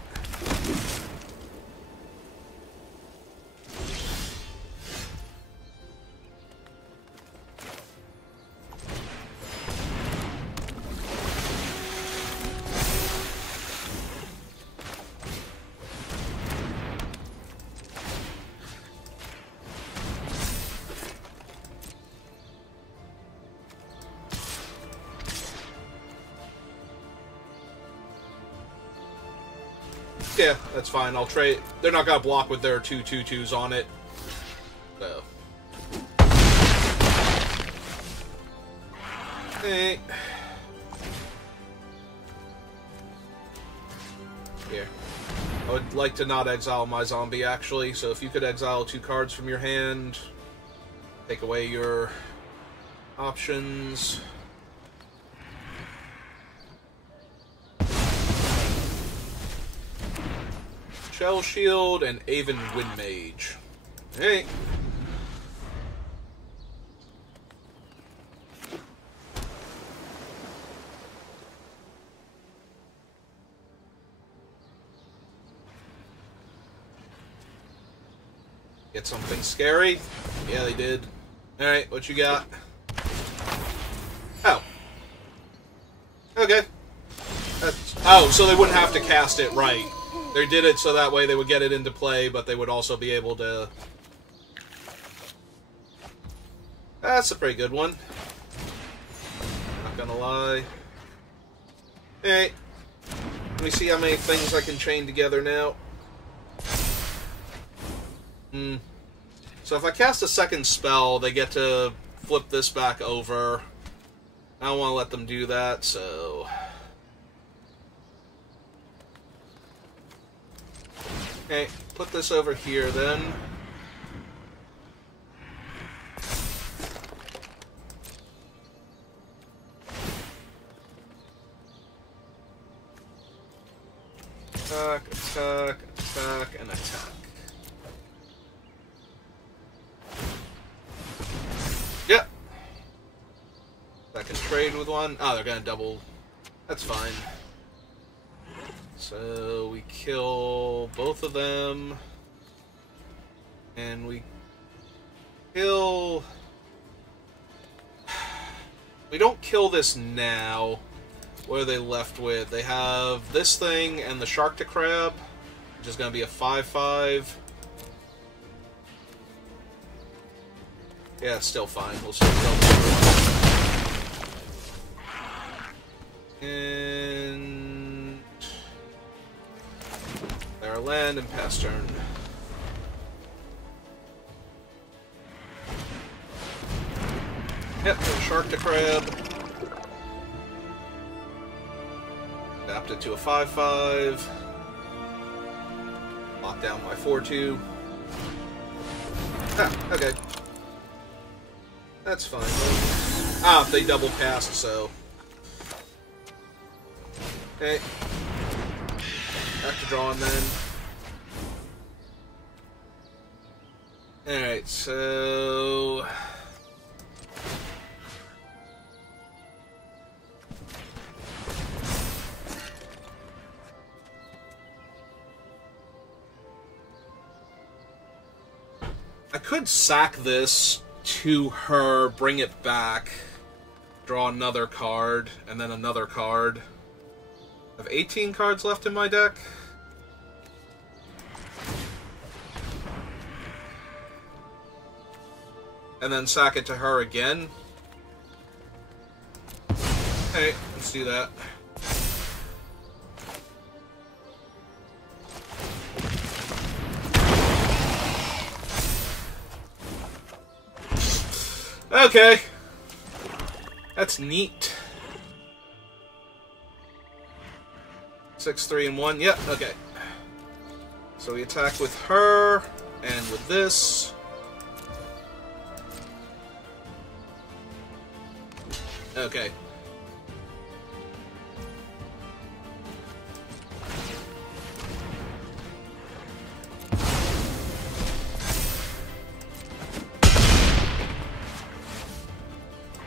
Yeah, that's fine. I'll trade. They're not gonna block with their 2/2/2s on it. So. Hey. Here. I would like to not exile my zombie, actually. So if you could exile 2 cards from your hand, take away your options. Shell Shield, and Aven Wind Mage. Hey. Get something scary? Yeah, they did. Alright, what you got? Oh. Okay. Oh, so they wouldn't have to cast it right. They did it so that way they would get it into play, but they would also be able to... That's a pretty good one. Not gonna lie. Alright. Let me see how many things I can chain together now. So if I cast a second spell, they get to flip this back over. I don't want to let them do that, so... Okay, put this over here then. Attack, attack, attack, and attack. Yep. I can trade with one. Oh, they're gonna double. That's fine. So we kill both of them. And we kill... We don't kill this now. What are they left with? They have this thing and the Shark to Crab, which is going to be a 5/5. Yeah, still fine. We'll still kill everyone. And... There, land and pass turn. Yep, Shark to Crab. Adapted to a 5/5. Lock down my 4/2. Ah, okay. That's fine. Ah, they double cast, so... Okay. Back to drawing then. Alright, so... I could sack this to her, bring it back, draw another card, and then another card. I have 18 cards left in my deck. And then sack it to her again. Hey, let's do that. Okay. That's neat. 6, 3, and 1. Yep, okay. So we attack with her, and with this. Okay.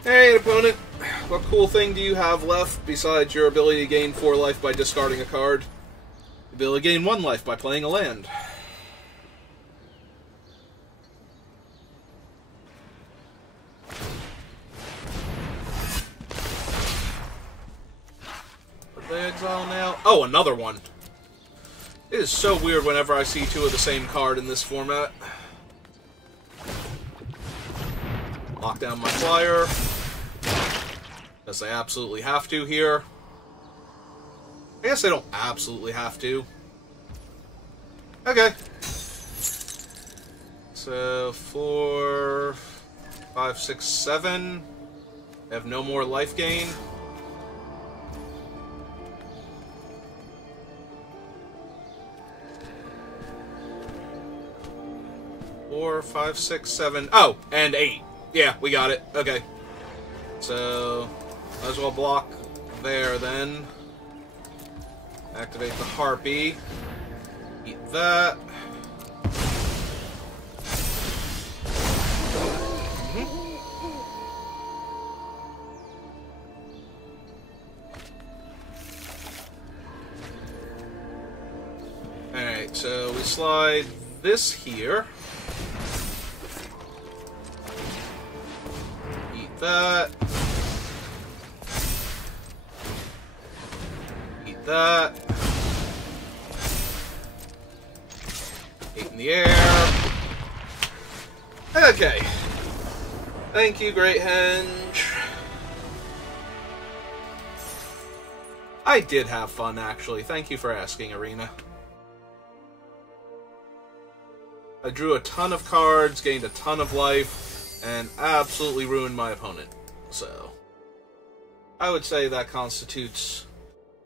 Hey, opponent. What cool thing do you have left besides your ability to gain 4 life by discarding a card? The ability to gain 1 life by playing a land. Are they exile now? Oh, another one. It is so weird whenever I see 2 of the same card in this format. Lock down my flyer. Because I absolutely have to here. I guess I don't absolutely have to. Okay. So, 4, 5, 6, 7. I have no more life gain. Four, 5, 6, 7. Oh, and 8. Yeah, we got it. Okay. So, might as well block there then. Activate the Harpy. Eat that. Alright, so we slide this here. Eat that. Eat that. Eight in the air. Okay. Thank you, Great Henge. I did have fun, actually. Thank you for asking, Arena. I drew a ton of cards, gained a ton of life, and absolutely ruined my opponent. So, I would say that constitutes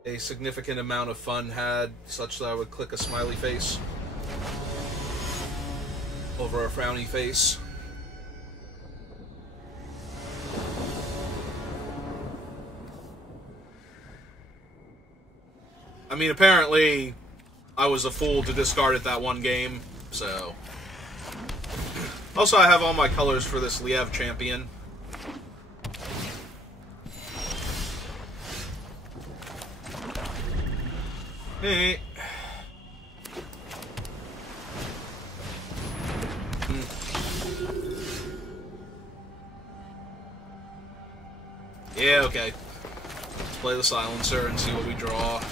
a significant amount of fun had, such that I would click a smiley face over a frowny face. I mean, apparently, I was a fool to discard it that one game, so... Also, I have all my colors for this Liev champion. Hey. Yeah, okay. Let's play the Silencer and see what we draw.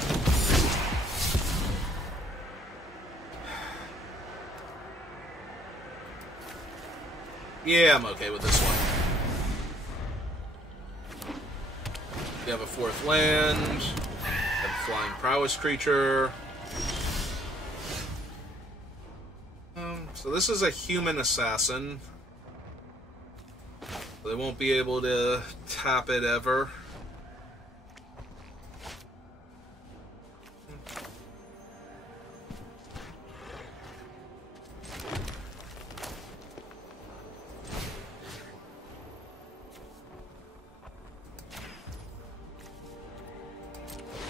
Yeah, I'm okay with this one. We have a 4th land. We have a flying prowess creature. So this is a human assassin. They won't be able to tap it ever.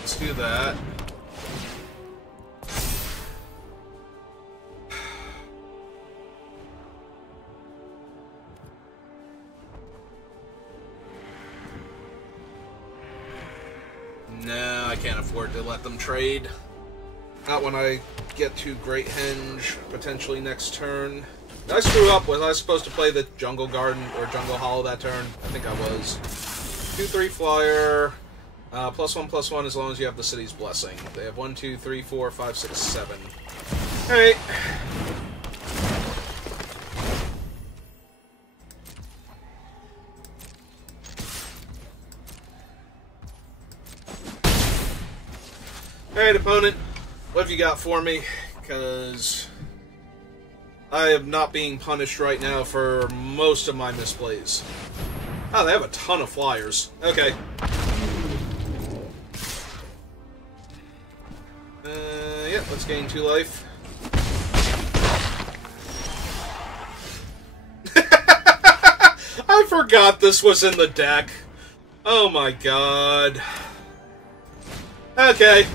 Let's do that. No, I can't afford to let them trade. Not when I get to Great Henge, potentially next turn. Did I screw up? Was I supposed to play the Jungle Garden or Jungle Hollow that turn? I think I was. 2/3 flyer. +1/+1 as long as you have the city's blessing. They have 1, 2, 3, 4, 5, 6, 7. Alright. Alright, opponent. What have you got for me? Because I am not being punished right now for most of my misplays. Oh, they have a ton of flyers. Okay. Yeah, let's gain 2 life. I forgot this was in the deck. Oh my god. Okay.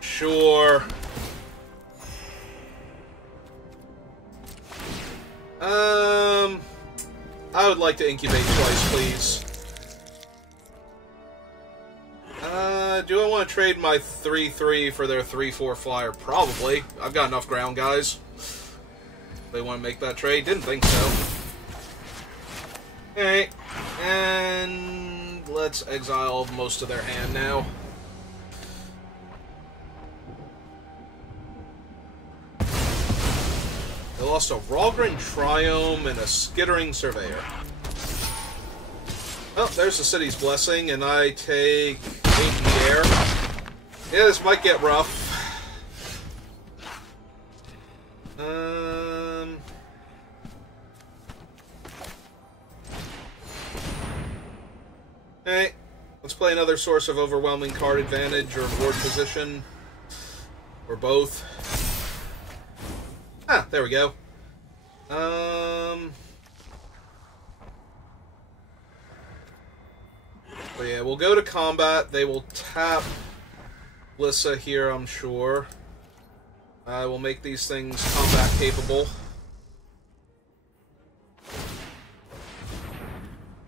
Sure. I would like to incubate twice, please. Do I want to trade my 3/3 for their 3/4 flyer? Probably. I've got enough ground, guys. They want to make that trade? Didn't think so. Alright. And let's exile most of their hand now. They lost a Ralgren Triome and a Skittering Surveyor. Oh, there's the city's blessing, and I take 8 in the air. Yeah, this might get rough. Hey, let's play another source of overwhelming card advantage or board position. Or both. Ah, there we go. But yeah, we'll go to combat. They will tap Lissa here, I'm sure. I will make these things combat capable.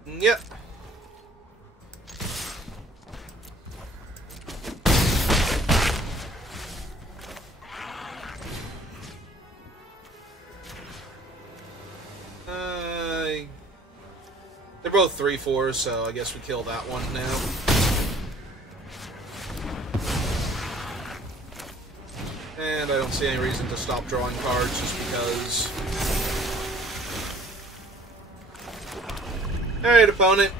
Yep. They're both 3/4s, so I guess we kill that one now. And I don't see any reason to stop drawing cards just because. Alright, opponent.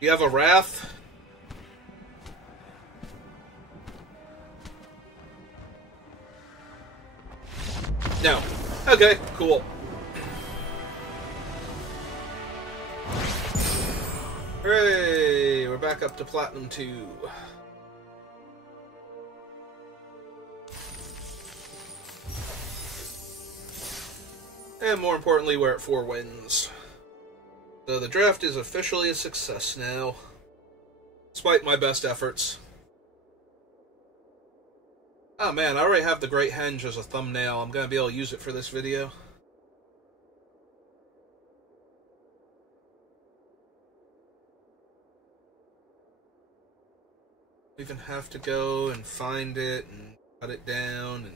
You have a Wrath? No. Okay, cool. Hooray! We're back up to Platinum 2. And more importantly, we're at 4 wins. So the draft is officially a success now, despite my best efforts. Oh man, I already have the Great Henge as a thumbnail. I'm going to be able to use it for this video. Even have to go and find it and cut it down and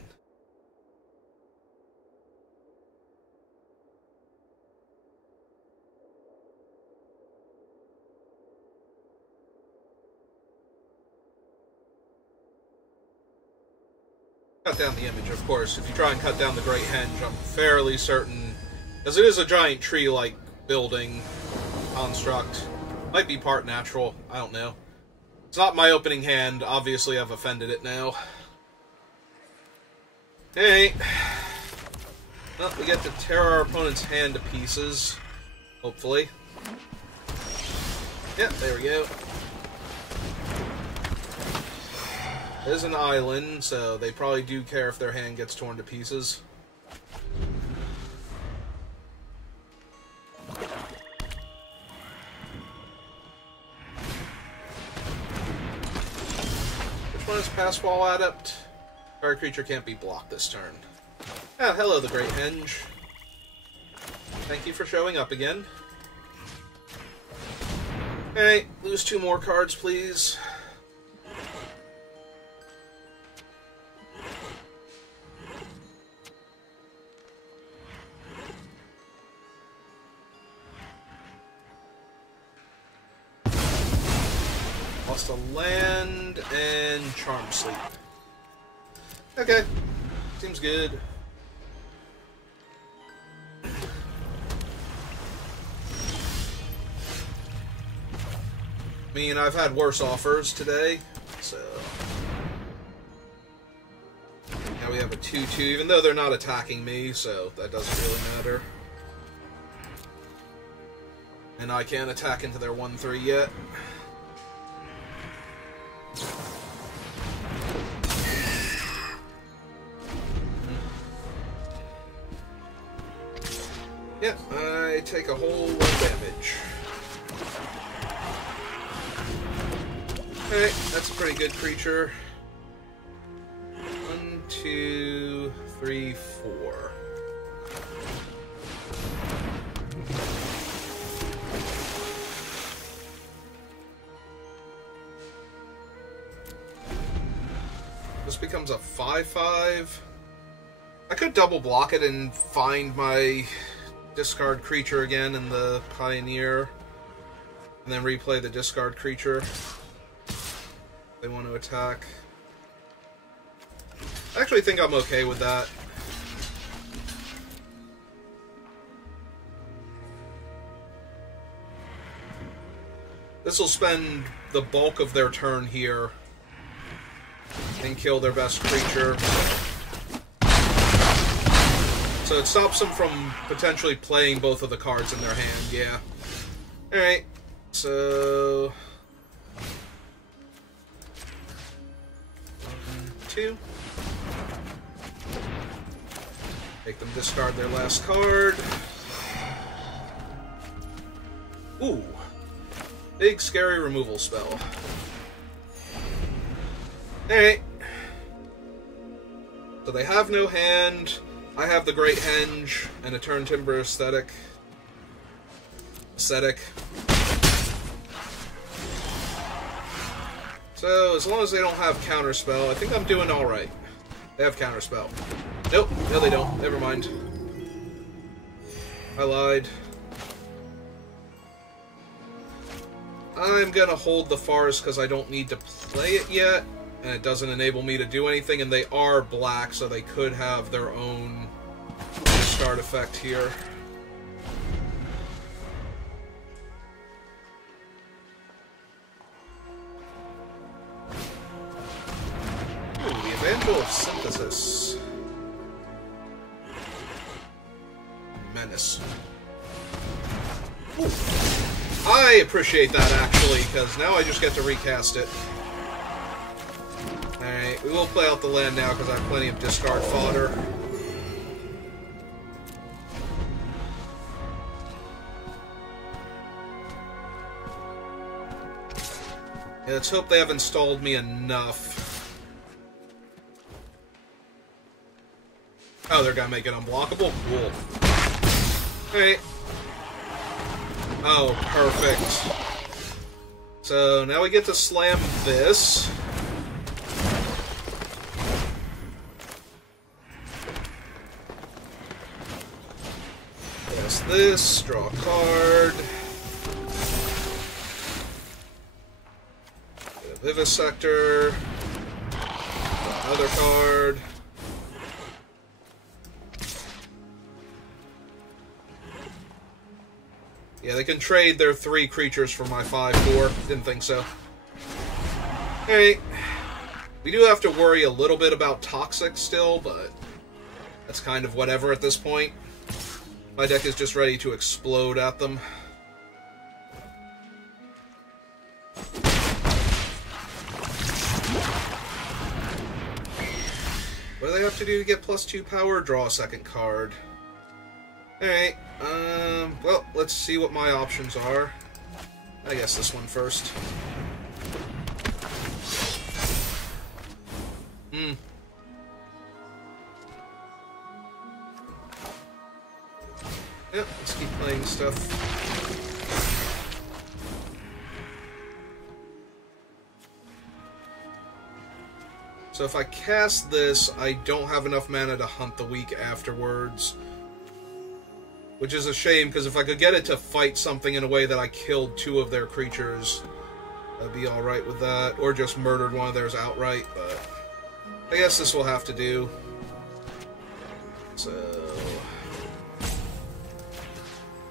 cut down the image, of course. If you try and cut down the Great Henge, I'm fairly certain, because it is a giant tree-like building construct. Might be part natural, I don't know. It's not my opening hand. Obviously, I've offended it now. Hey. Well, we get to tear our opponent's hand to pieces. Hopefully. Yep, there we go. There's an island, so they probably do care if their hand gets torn to pieces. Which one is Passwall Adept? Our creature can't be blocked this turn. Ah, hello, the Great Henge. Thank you for showing up again. Alright, lose 2 more cards, please. Lost a land and Charm Sleep. Okay, seems good. I mean, I've had worse offers today, so... Now we have a 2/2, even though they're not attacking me, so that doesn't really matter. And I can't attack into their 1/3 yet. Yep, I take a whole 1 damage. Alright, that's a pretty good creature. 1, 2, 3, 4. This becomes a 5/5. I could double block it and find my discard creature again in the Pioneer, and then replay the discard creature if they want to attack. I actually think I'm okay with that. This will spend the bulk of their turn here and kill their best creature. So it stops them from potentially playing both of the cards in their hand, yeah. Alright, so... 1, 2. Make them discard their last card. Ooh. Big scary removal spell. Alright. So they have no hand. I have the Great Henge and a Turn Timber aesthetic. So, as long as they don't have Counterspell, I think I'm doing alright. They have Counterspell. Nope, no they don't. Never mind. I lied. I'm gonna hold the Forest because I don't need to play it yet, and it doesn't enable me to do anything, and they are black, so they could have their own start effect here. Ooh, the Evangel of Synthesis. Menace. Ooh. I appreciate that, actually, because now I just get to recast it. Alright, we will play out the land now, because I have plenty of discard fodder. Yeah, let's hope they have installed me enough. Oh, they're gonna make it unblockable? Cool. Alright. Oh, perfect. So, now we get to slam this. Cast this, draw a card. Get a Vivisector. Draw another card. Yeah, they can trade their 3 creatures for my 5/4. Didn't think so. Alright. We do have to worry a little bit about Toxic still, but that's kind of whatever at this point. My deck is just ready to explode at them. What do they have to do to get +2 power? Draw a second card. Alright, well, let's see what my options are. I guess this one first. Yep, let's keep playing stuff. So if I cast this, I don't have enough mana to hunt the week afterwards. Which is a shame, because if I could get it to fight something in a way that I killed 2 of their creatures, I'd be alright with that. Or just murdered one of theirs outright, but I guess this will have to do. So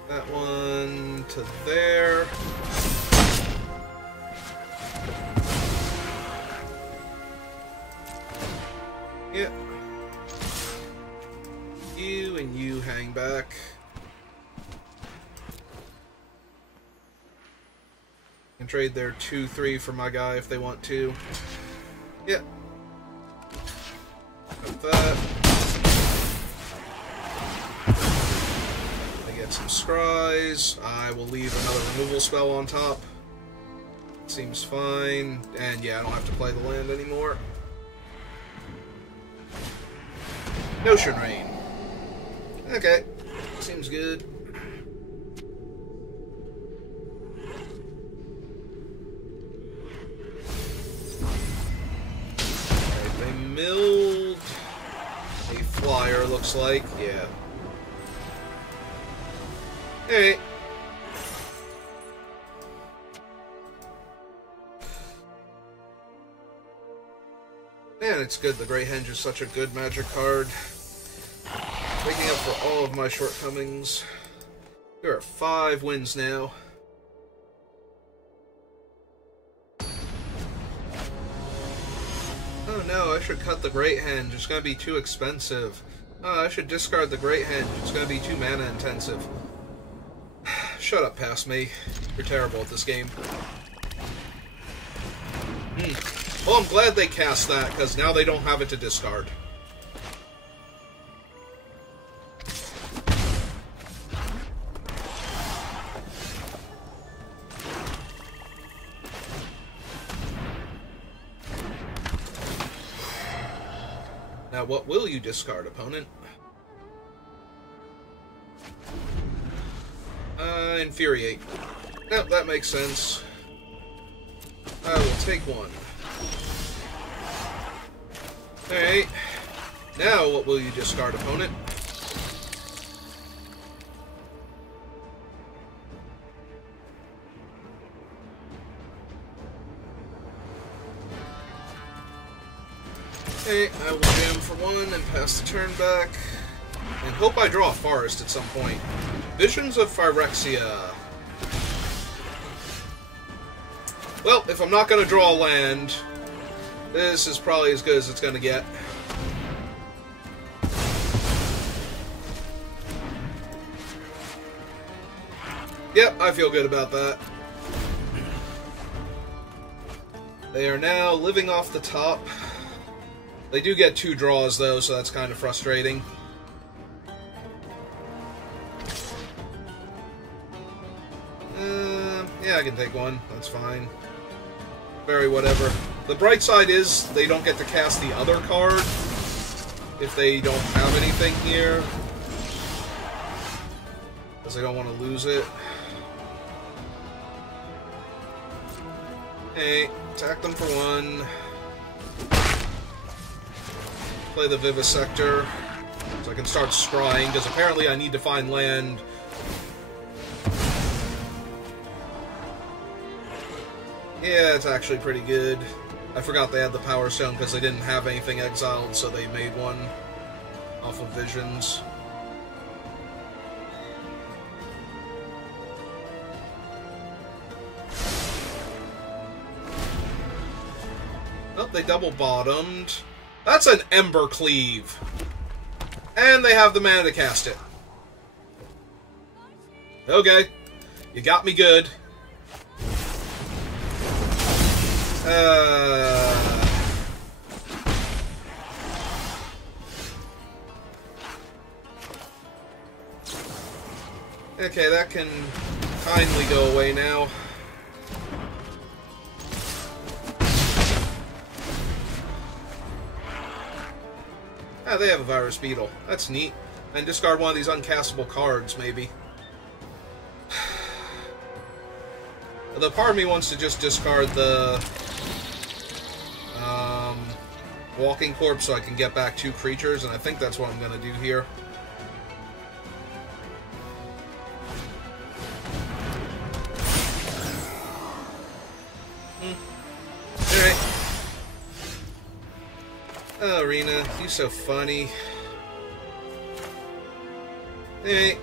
that one to there. Yep. You and you hang back. Can trade their 2/3 for my guy if they want to. Yep. Got that. I get some scries. I will leave another removal spell on top. Seems fine. And yeah, I don't have to play the land anymore. Notion Rain. Okay. Seems good. They milled a flyer, looks like. Yeah. Alright. Man, it's good. The Great Henge is such a good Magic card. Making up for all of my shortcomings. There are 5 wins now. Oh no, I should cut the Great Henge. It's gonna be too expensive. Oh, I should discard the Great Henge. It's gonna be too mana intensive. Shut up, past me. You're terrible at this game. Well, I'm glad they cast that, because now they don't have it to discard. Now, what will you discard, opponent? Infuriate. Nope, that makes sense. I will take one. Alright. Now, what will you discard, opponent? Okay, I will jam for one and pass the turn back. And hope I draw a forest at some point. Visions of Phyrexia. Well, if I'm not going to draw a land, this is probably as good as it's going to get. Yep, I feel good about that. They are now living off the top. They do get 2 draws, though, so that's kind of frustrating. Yeah, I can take one. That's fine. Very whatever. The bright side is they don't get to cast the other card if they don't have anything here. Because they don't want to lose it. Hey, attack them for 1. Play the Vivisector, so I can start scrying, because apparently I need to find land. Yeah, it's actually pretty good. I forgot they had the Power Stone because they didn't have anything exiled, so they made one off of Visions. Oh, they double bottomed. That's an Embercleave. And they have the mana to cast it. Okay. You got me good. Okay, that can kindly go away now. Ah, they have a Virus Beetle. That's neat. And discard one of these uncastable cards, maybe. The part of me wants to just discard the Walking Corpse so I can get back 2 creatures, and I think that's what I'm going to do here. Alright. Oh, Arena, you're so funny. Alright.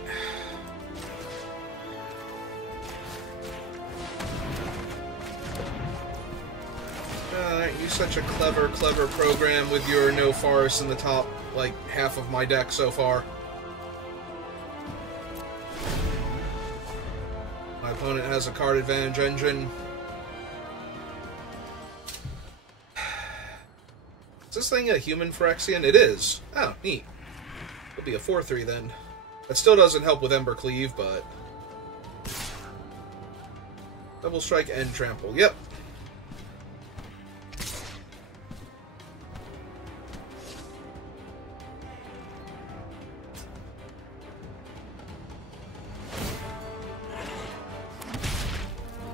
You're such a clever program with your no forest in the top, like, half of my deck so far. My opponent has a card advantage engine. Is this thing a human Phyrexian? It is. Oh, neat. It'll be a 4/3 then. That still doesn't help with Embercleave, but... Double Strike and Trample. Yep.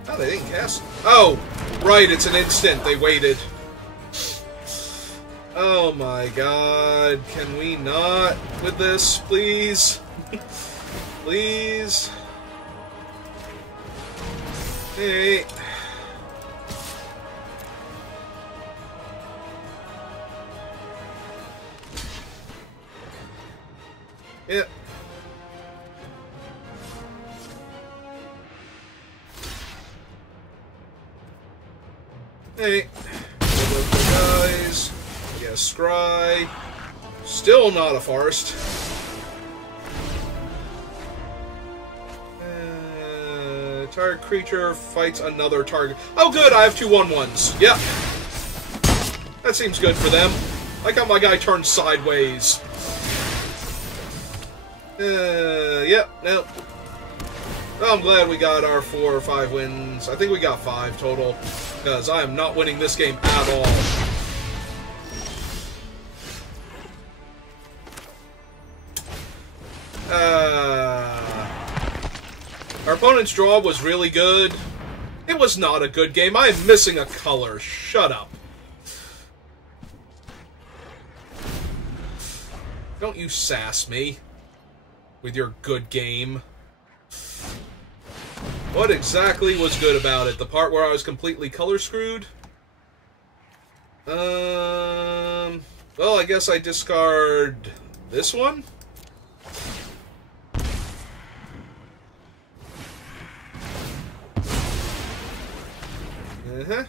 Oh, they didn't cast... Oh! Right, it's an instant. They waited. Oh my god. Can we not with this, please? Please? Hey. Yep. Hey. Guys. Yes, Scry. Still not a forest. Target creature fights another target. Oh, good, I have 2 1/1s. Yep. That seems good for them. I like how my guy turned sideways. Yep, nope. Well, I'm glad we got our 4 or 5 wins. I think we got 5 total, because I am not winning this game at all. opponent's draw was really good. It was not a good game. I am missing a color. Shut up. Don't you sass me with your good game. What exactly was good about it? The part where I was completely color screwed? Well, I guess I discard this one? Uh-huh.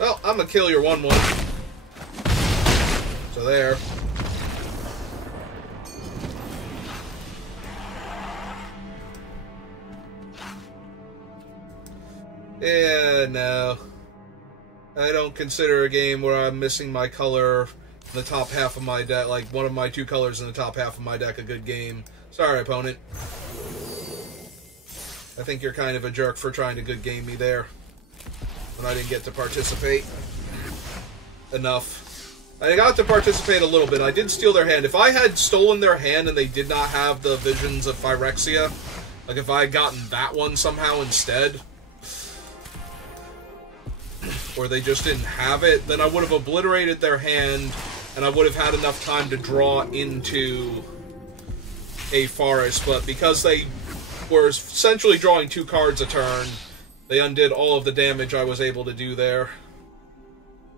Well, I'm gonna kill your 1/1. So there. Yeah, no. I don't consider a game where I'm missing my color in the top half of my deck, like one of my 2 colors in the top half of my deck, a good game. Sorry, opponent. I think you're kind of a jerk for trying to good game me there when I didn't get to participate enough. I got to participate a little bit. I did steal their hand. If I had stolen their hand and they did not have the Visions of Phyrexia, like if I had gotten that one somehow instead, or they just didn't have it, then I would have obliterated their hand, and I would have had enough time to draw into a forest. But because they were essentially drawing 2 cards a turn, they undid all of the damage I was able to do there.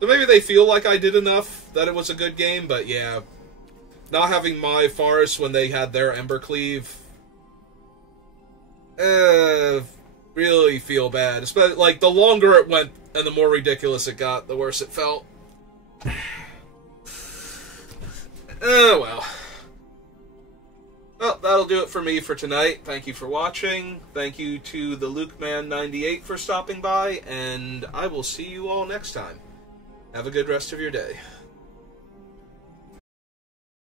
So maybe they feel like I did enough that it was a good game, but yeah. Not having my forest when they had their Embercleave, really feel bad. Especially, like, the longer it went and the more ridiculous it got, the worse it felt. Oh, well. Well, that'll do it for me for tonight. Thank you for watching. Thank you to the LukeMan98 for stopping by, and I will see you all next time. Have a good rest of your day.